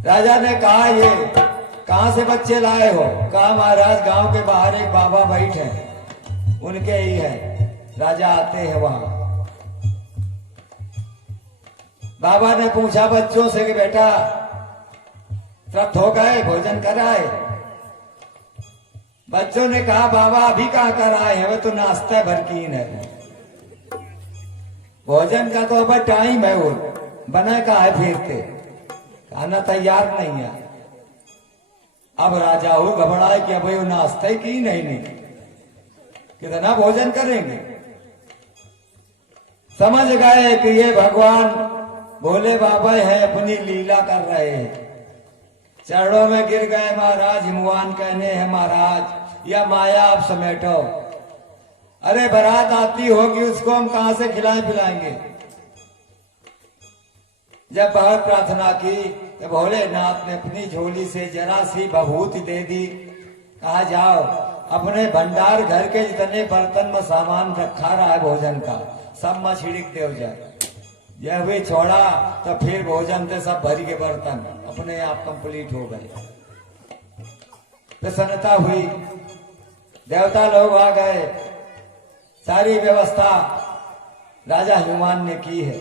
राजा ने कहा ये कहां से बच्चे लाए हो? कहा महाराज गांव के बाहर एक बाबा बैठे हैं, उनके ही है। राजा आते हैं वहां। बाबा ने पूछा बच्चों से कि बेटा तृप्त हो गए, भोजन कराए? बच्चों ने कहा बाबा अभी कहाँ कर आए हैं, तो नाश्ता भरकीन है, भोजन का तो अब टाइम है, वो बना का है फिर के खाना तैयार नहीं है। अब राजा हो घबराए कि अब वो नाश्ता की नहीं कितना भोजन करेंगे। समझ गए कि ये भगवान भोले बाबा हैं, अपनी लीला कर रहे हैं। चरणों में गिर गए महाराज। हिमवान कहने हैं महाराज या माया आप समेटो, अरे बारात आती होगी उसको हम कहां से खिलाएं पिलाएंगे। जब बहुत प्रार्थना की तो भोलेनाथ ने अपनी झोली से जरा सी भभूति दे दी। कहा जाओ अपने भंडार घर के जितने बर्तन में सामान रखा रहा है भोजन का सब में छिड़क दे जाए। यह भी छोड़ा तो फिर भोजन थे सब भरी के बर्तन अपने आप कंप्लीट हो गए। प्रसन्नता हुई, देवता लोग आ गए, सारी व्यवस्था राजा हिमान ने की है।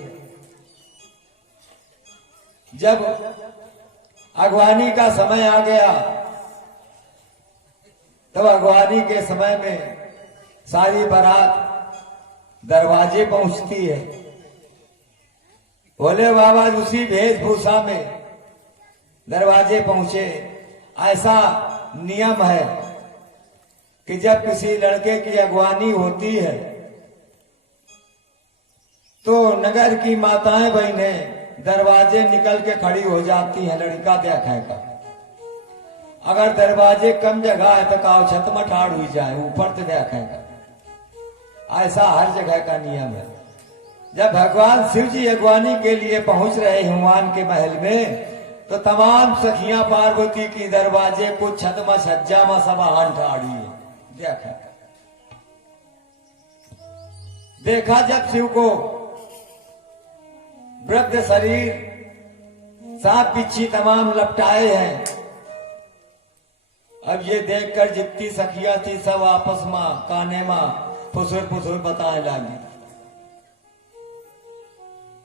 जब अगवानी का समय आ गया तब अगवानी के समय में सारी बारात दरवाजे पहुंचती है। भोले बाबा उसी वेशभूषा में दरवाजे पहुंचे। ऐसा नियम है कि जब किसी लड़के की अगवानी होती है तो नगर की माताएं बहनें दरवाजे निकल के खड़ी हो जाती हैं लड़का देखेगा। अगर दरवाजे कम जगह है तो काव छत में ठाड़ हुई जाए, ऊपर से देखेगा। ऐसा हर जगह का नियम है। जब भगवान शिव जी अगवानी के लिए पहुंच रहे हनुमान के महल में तो तमाम सखियां पार्वती की दरवाजे को छत में सज्जा में सब हान ठाड़ी है। देखा जब शिव को वृद्ध शरीर सांप बिच्छी तमाम लपटाए हैं। अब ये देखकर जितनी सखियां थी सब आपस में काने में फुसुर फुसुर बताने लगी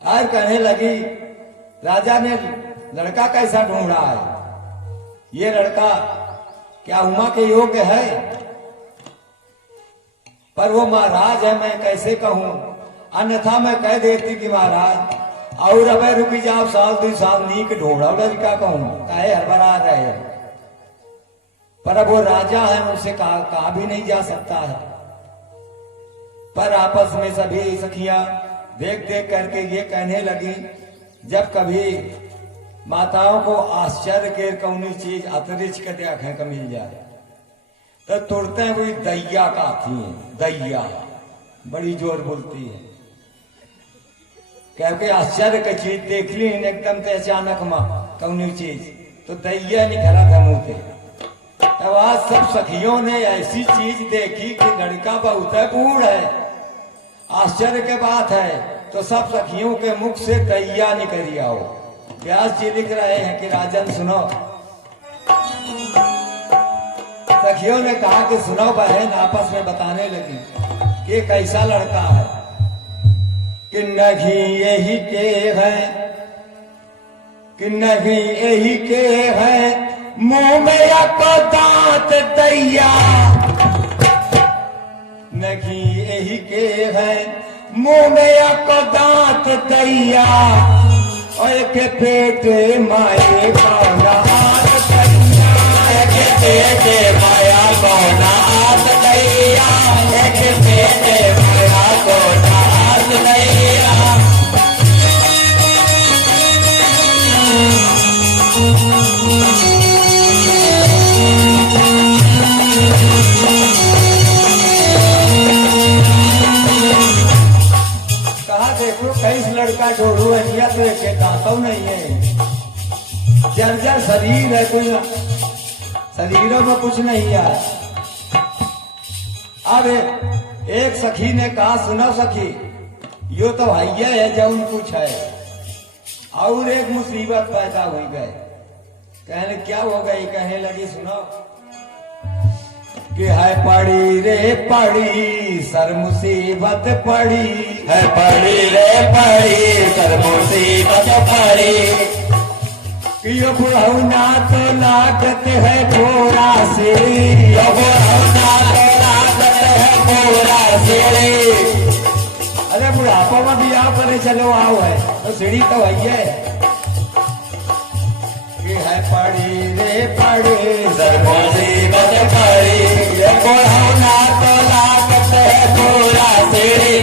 और कहने लगी राजा ने लड़का कैसा ढूंढा है, ये लड़का क्या उमा के योग्य है? पर वो महाराज है, मैं कैसे कहूं, अन्यथा मैं कह देती कि महाराज और अब रुकी जाओ साल 2 साल नीक ढूंढा लड़का कहूं, काहे हड़बड़ा रहे। पर अब वो राजा है, उनसे कहा भी नहीं जा सकता है। पर आपस में सभी सखियां देख देख करके ये कहने लगी, जब कभी माताओं को आश्चर्य के कौनी चीज अतिरिक्त के देखे का मिल जाए तो तुरते हुई दैया का थी। दैया बड़ी जोर बोलती है, क्योंकि आश्चर्य की चीज देख ली एकदम से अचानक में कौनी चीज तो दैया निखरा था मुंह थे। तब आज सब सखियों ने ऐसी चीज देखी कि लड़का बहुत बूढ़ है, आश्चर्य के बात है। तो सब सखियों के मुख से दैया निकल आओ। व्यास जी लिख रहे हैं कि राजन सुनो। सखियों ने कहा कि सुनो बहन, आपस में बताने लगी कि कैसा लड़का है कि नहीं यही के है, कि नहीं यही के है, मुंह में एक दांत दैया, नहीं यही के है, मुंह में एक दांत दैया, और के पेट माए कौना हाथ दैया, के पेट माया कौना हाथ दैया, के पेट माया कौना हाथ दैया। देखो कैस लड़का ढोड़ू है, या तो एक दांतों नहीं है, जर्जर शरीर है, कोई शरीरों में कुछ नहीं है। अब एक सखी ने कहा सुनो सखी, यो तो भैया है जौन कुछ है, और एक मुसीबत पैदा हुई गए। कहने क्या हो गई? कहने लगी सुनो कि है पड़ी रे पड़ी सर मुसीबत पड़ी, है पड़ी रे पड़ी सर मुसीबत पड़ी, कि यो बुढ़ौना तो लागत है पूरा सीढ़ी, यो बुढ़ौना तो लागत है पूरा सीढ़ी। अरे बुढ़ापा में भी आओ करे चलो आओ है तो सीढ़ी तो है। है पड़ी रे पड़ी सर मुसीबत पड़ी, ये बुढ़ौना तो लागत है पूरा सीढ़ी,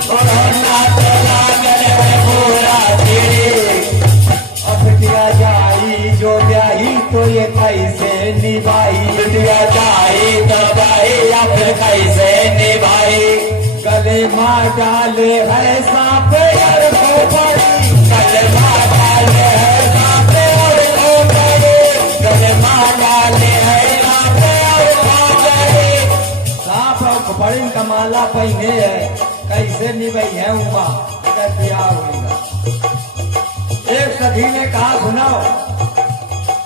बुढ़ौना तो लागत है पूरा सीढ़ी। अब बिटिया जाई जो ब्याही तो ये कैसे निभाई, बिटिया जाई तो ब्याही या फिर कैसे निभाई। गले मार डाले है सांप यार को पड़ी, गले मार डाले है सांप और को पड़ी, गले मार डाले है सांप और बड़ी का माला पहने है, कैसे निभाई है उमा अगर ब्याह होगा। एक सखी ने कहा सुनाओ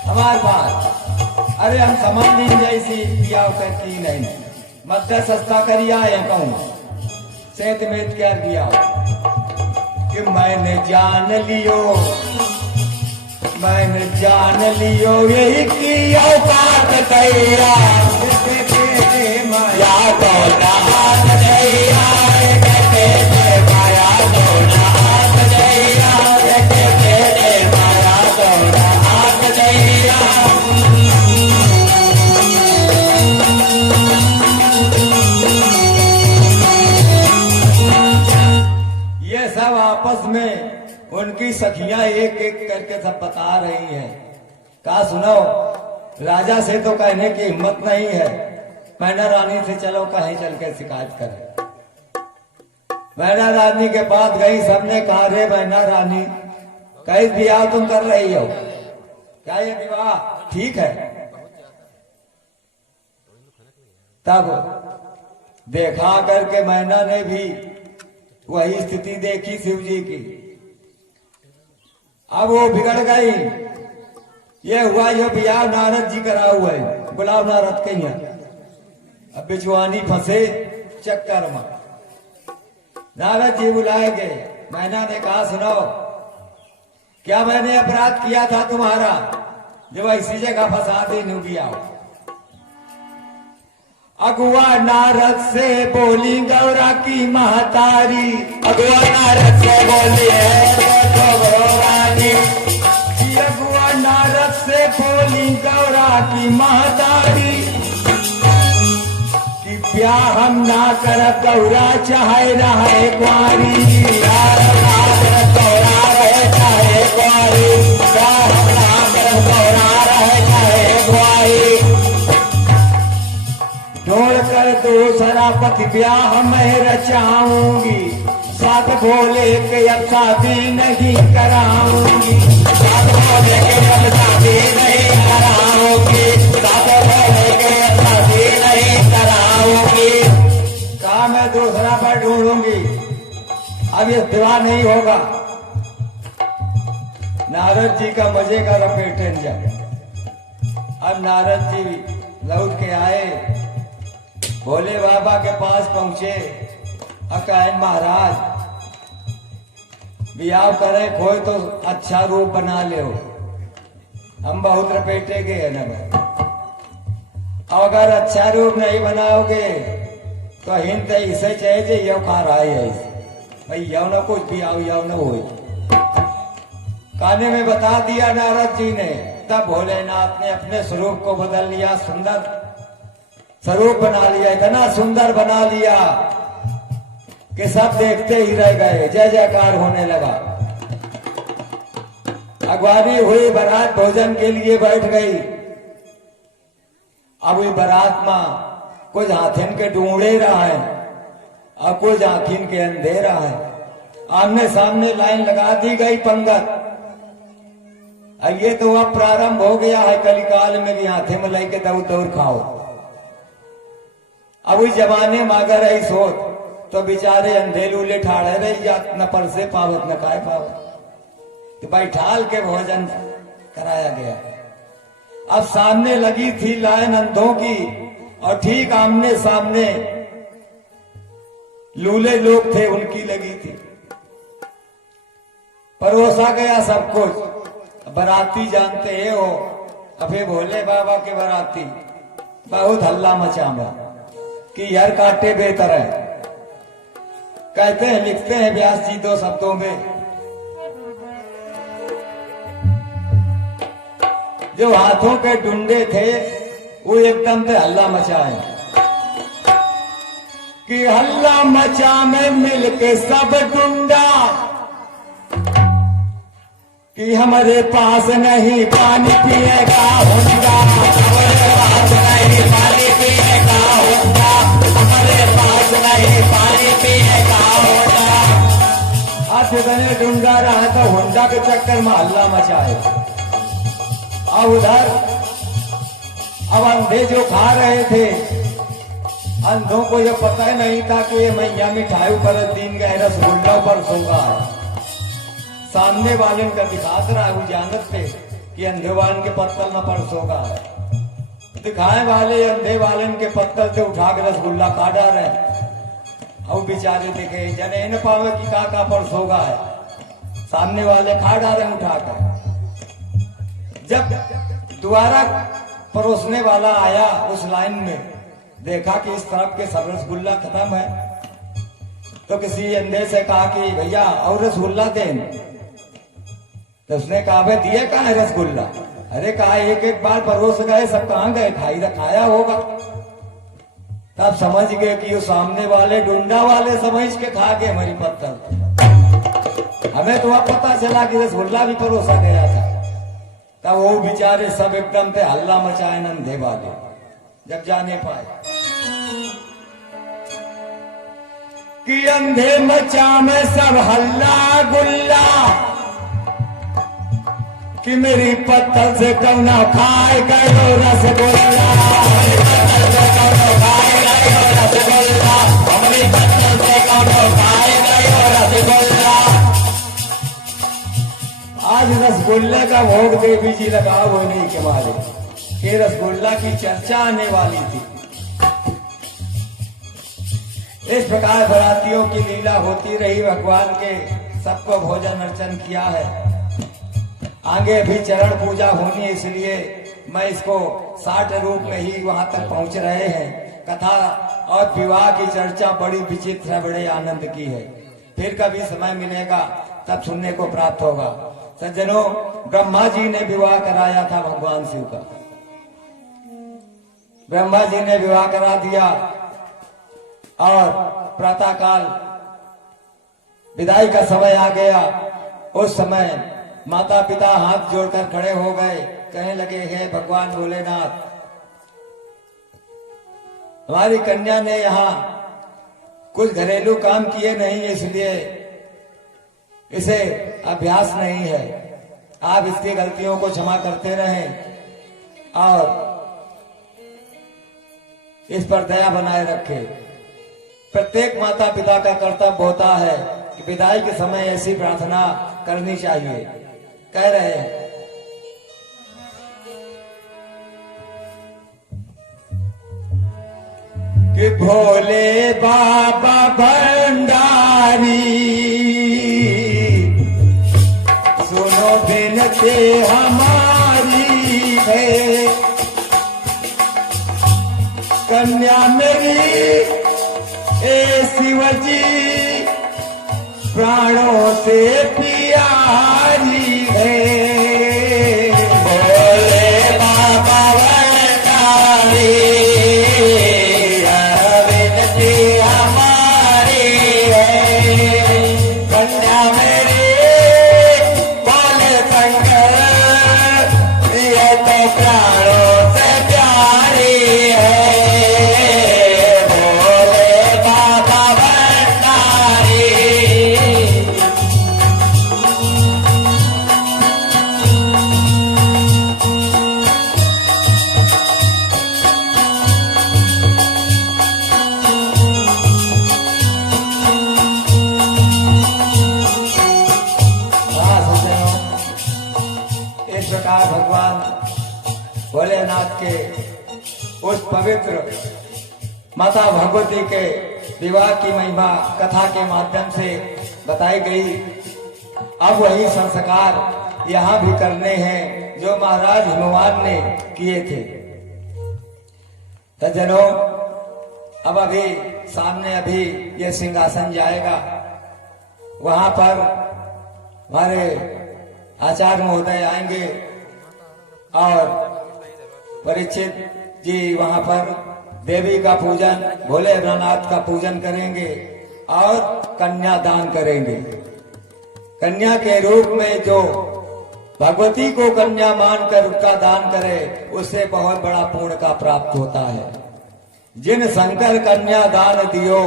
हमारी बात, अरे हम समझ नहीं जैसी ब्याह करती नहीं, मध्य सस्ता करिया है कहूँ सेत में क्या दिया कि मैंने जान लियो, मैंने जान लियो यही की औकात दैया, माया दौड़ा हाथ दैया, माया दौड़ा हाथ दैया, माया दौड़ा हाथ दैया। आपस में उनकी सखियां एक एक करके सब बता रही हैं। कहा सुनो, राजा से तो कहने की हिम्मत नहीं है, मैना रानी से चलो कहीं चल के शिकायत करें। मैना रानी के पास गई, सबने कहा रे मैना रानी, कहीं विवाह तुम कर रही हो क्या? ये विवाह ठीक है? तब देखा करके मैना ने भी वही स्थिति देखी शिव जी की। अब वो बिगड़ गई। ये हुआ जो बियाह नारद जी करा हुआ है, बुलाओ नारद के यहाँ। अब बिछुआनी फंसे चक्कर में, नारद जी बुलाए गए। मैना ने कहा सुनो, क्या मैंने अपराध किया था तुम्हारा जो इसी जगह फंसा दे बियाह? अगुआ नारद से बोली गौरा की महतारी, अगुआ नारद से बोली है गौरानी, अगुआ नारद से बोली गौरा की महतारी, कि ब्याह हम ना कर गौरा चाहे रहे कुंवारी, प्यार ना कर गौरा रहे चाहे कुंवारी, प्यार ना कर गौरा रहे चाहे कुंवारी। ढोल कर दूसरा पति ब्याह मैं रचाऊंगी, साथ भोले के अब शादी नहीं कराऊंगी, साथ भोले के अब शादी नहीं कराऊंगी, साथ भोले के अब शादी नहीं कराऊंगी। कहा मैं दूसरा पर ढूंढूंगी, अब ये विवाह नहीं होगा। नारद जी का मजे का रपेटन जा। अब नारद जी लौट के आए, भोले बाबा के पास पहुंचे। अकायन महाराज, बियाह करे खोए तो अच्छा रूप बना ले, हम बहुत रपेटे गए हैं ना। अगर अच्छा रूप नहीं बनाओगे तो हिंद इसे चाहिए यो खा रहा है भाई, यो न कुछ भी आओ यो न हो। काने में बता दिया नारद जी ने। तब भोलेनाथ ने अपने स्वरूप को बदल लिया, सुंदर स्वरूप बना लिया, इतना सुंदर बना लिया कि सब देखते ही रह गए, जय जयकार होने लगा। अगवानी हुई, बारात भोजन के लिए बैठ गई। अब हुई बारात में कुछ हाथिन के ढूंढे रहा है और कुछ आखिन के अंधेरा है। आमने सामने लाइन लगा दी गई पंगत। अब ये तो अब प्रारंभ हो गया है कलिकाल में भी हाथे में लेके दौड़ दौड़ खाओ। अब उस जमाने में अगर रही सोच तो बेचारे अंधे लूले ठाड़े रही जात, न पर से पावत न काय पावत, तो बैठाल के भोजन कराया गया। अब सामने लगी थी लाइन अंधों की और ठीक आमने सामने लूले लोग थे, उनकी लगी थी। परोसा गया सब कुछ। बराती जानते हैं हो, अबे भोले बाबा के बराती बहुत हल्ला मचामा कि यार काटे बेहतर है। कहते हैं, लिखते हैं व्यास जी दो शब्दों में, जो हाथों के डुंडे थे वो एकदम से हल्ला मचाए कि हल्ला मचा में मिलके सब डुंडा, कि हमारे पास नहीं पानी पिएगा होगा, हमारे पास नहीं पानी पिएगा होगा, हमारे पास नहीं पानी पिएगा होगा। आज इतने डूंगा रहा था, होंडा के चक्कर में हल्ला मचाए। अब उधर अब अंधे जो खा रहे थे, अंधों को यह पता ही नहीं था कि ये मैया मिठाई पर दिन गए रसगुल्ला पर सोगा है। सामने वाले का दिखात रहा, वो जानत थे कि अंधे वाले के पत्तल में परसोगा है। दिखाए वाले अंधे वाले के पत्तल से उठा के रसगुल्ला काटा रहे। अब बेचारे देखे जने न पावे कि का परसोगा है, सामने वाले खा डाले उठाकर। जब दोबारा परोसने वाला आया उस लाइन में, देखा कि इस तरफ के सब रसगुल्ला खत्म है, तो किसी अंधे से कहा कि भैया और रसगुल्ला दें। तो उसने कहा भाई दिए कहाँ है रसगुल्ला? अरे कहा एक एक बार परोस गए, सब कहाँ गए, खाया होगा। तब समझ गए कि वो सामने वाले डुंडा वाले समझ के खा गए हमारी पत्थर। हमें तो अब पता चला कि रसगुल्ला भी परोसा गया था। तब वो बेचारे सब एकदम से हल्ला मचाए अंधे वाले, जब जाने पाए कि अंधे मचा में सब हल्ला गुल्ला, कि मेरी पत्थर से कौना खाए गयो रसगुल्ला, पत्थर से कौनो खाए गयो रसगुल्ला, हमारी पत्थर से कौनो खाए गयो रसगुल्ला। आज रसगुल्ले का भोग देवी जी लगा वो नहीं के मारे, ये रसगुल्ला की चर्चा आने वाली थी। इस प्रकार बरातियों की लीला होती रही, भगवान के सबको भोजन अर्चन किया है। आगे भी चरण पूजा होनी है, इसलिए मैं इसको 60 रूप में ही वहां तक पहुंच रहे हैं। कथा और विवाह की चर्चा बड़ी विचित्र है, बड़े आनंद की है। फिर कभी समय मिलेगा तब सुनने को प्राप्त होगा। सज्जनों, ब्रह्मा जी ने विवाह कराया था भगवान शिव का। ब्रह्मा जी ने विवाह करा दिया और प्रातःकाल विदाई का समय आ गया। उस समय माता पिता हाथ जोड़कर खड़े हो गए, कहने लगे, हे भगवान भोलेनाथ, हमारी कन्या ने यहाँ कुछ घरेलू काम किए नहीं, इसलिए इसे अभ्यास नहीं है। आप इसकी गलतियों को क्षमा करते रहें और इस पर दया बनाए रखें। प्रत्येक माता पिता का कर्तव्य होता है कि विदाई के समय ऐसी प्रार्थना करनी चाहिए। कह रहे हैं, कि भोले बाबा भंडारी सुनो बिनती हमारी है, कन्या मेरी ए शिवजी प्राणों से प्यारी है। भोले बाबा भंडारी विनती हमारी है, कन्या मेरी बोले शंकर ये तो प्राणों से प्यारी है। भगवान भोलेनाथ के उस पवित्र माता भगवती के विवाह की महिमा कथा के माध्यम से बताई गई। अब वही संस्कार यहाँ भी करने हैं जो महाराज हिमवान ने किए थे। सज्जनों, अब अभी सामने अभी ये सिंहासन जाएगा, वहां पर हमारे आचार्य महोदय आएंगे और परीक्षित जी वहां पर देवी का पूजन, भोले नाथ का पूजन करेंगे और कन्या दान करेंगे। कन्या के रूप में जो भगवती को कन्या मानकर उसका दान करे, उससे बहुत बड़ा पुण्य का प्राप्त होता है। जिन शंकर कन्या दान दियो,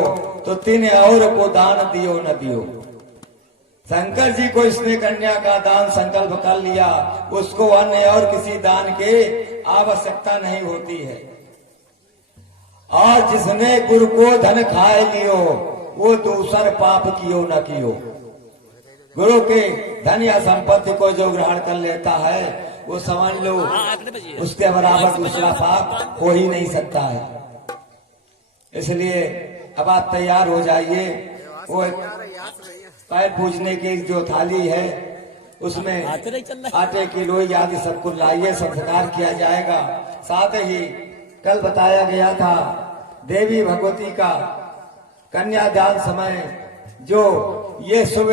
तो तीन और को दान दियो न दियो। शंकर जी को इसने कन्या का दान संकल्प कर लिया, उसको अन्य और किसी दान की आवश्यकता नहीं होती है। और जिसने गुरु को धन खाए लियो, वो दूसर पाप कियो न कियो। गुरु के धन या संपत्ति को जो ग्रहण कर लेता है, वो समझ लो उसके बराबर दूसरा पाप हो ही नहीं सकता है। इसलिए अब आप तैयार हो जाइए। वो पैर पूजने की जो थाली है, उसमें आटे की लोई आदि सब कुछ लाइए, संस्कार किया जाएगा। साथ ही कल बताया गया था देवी भगवती का कन्यादान समय जो ये शुभ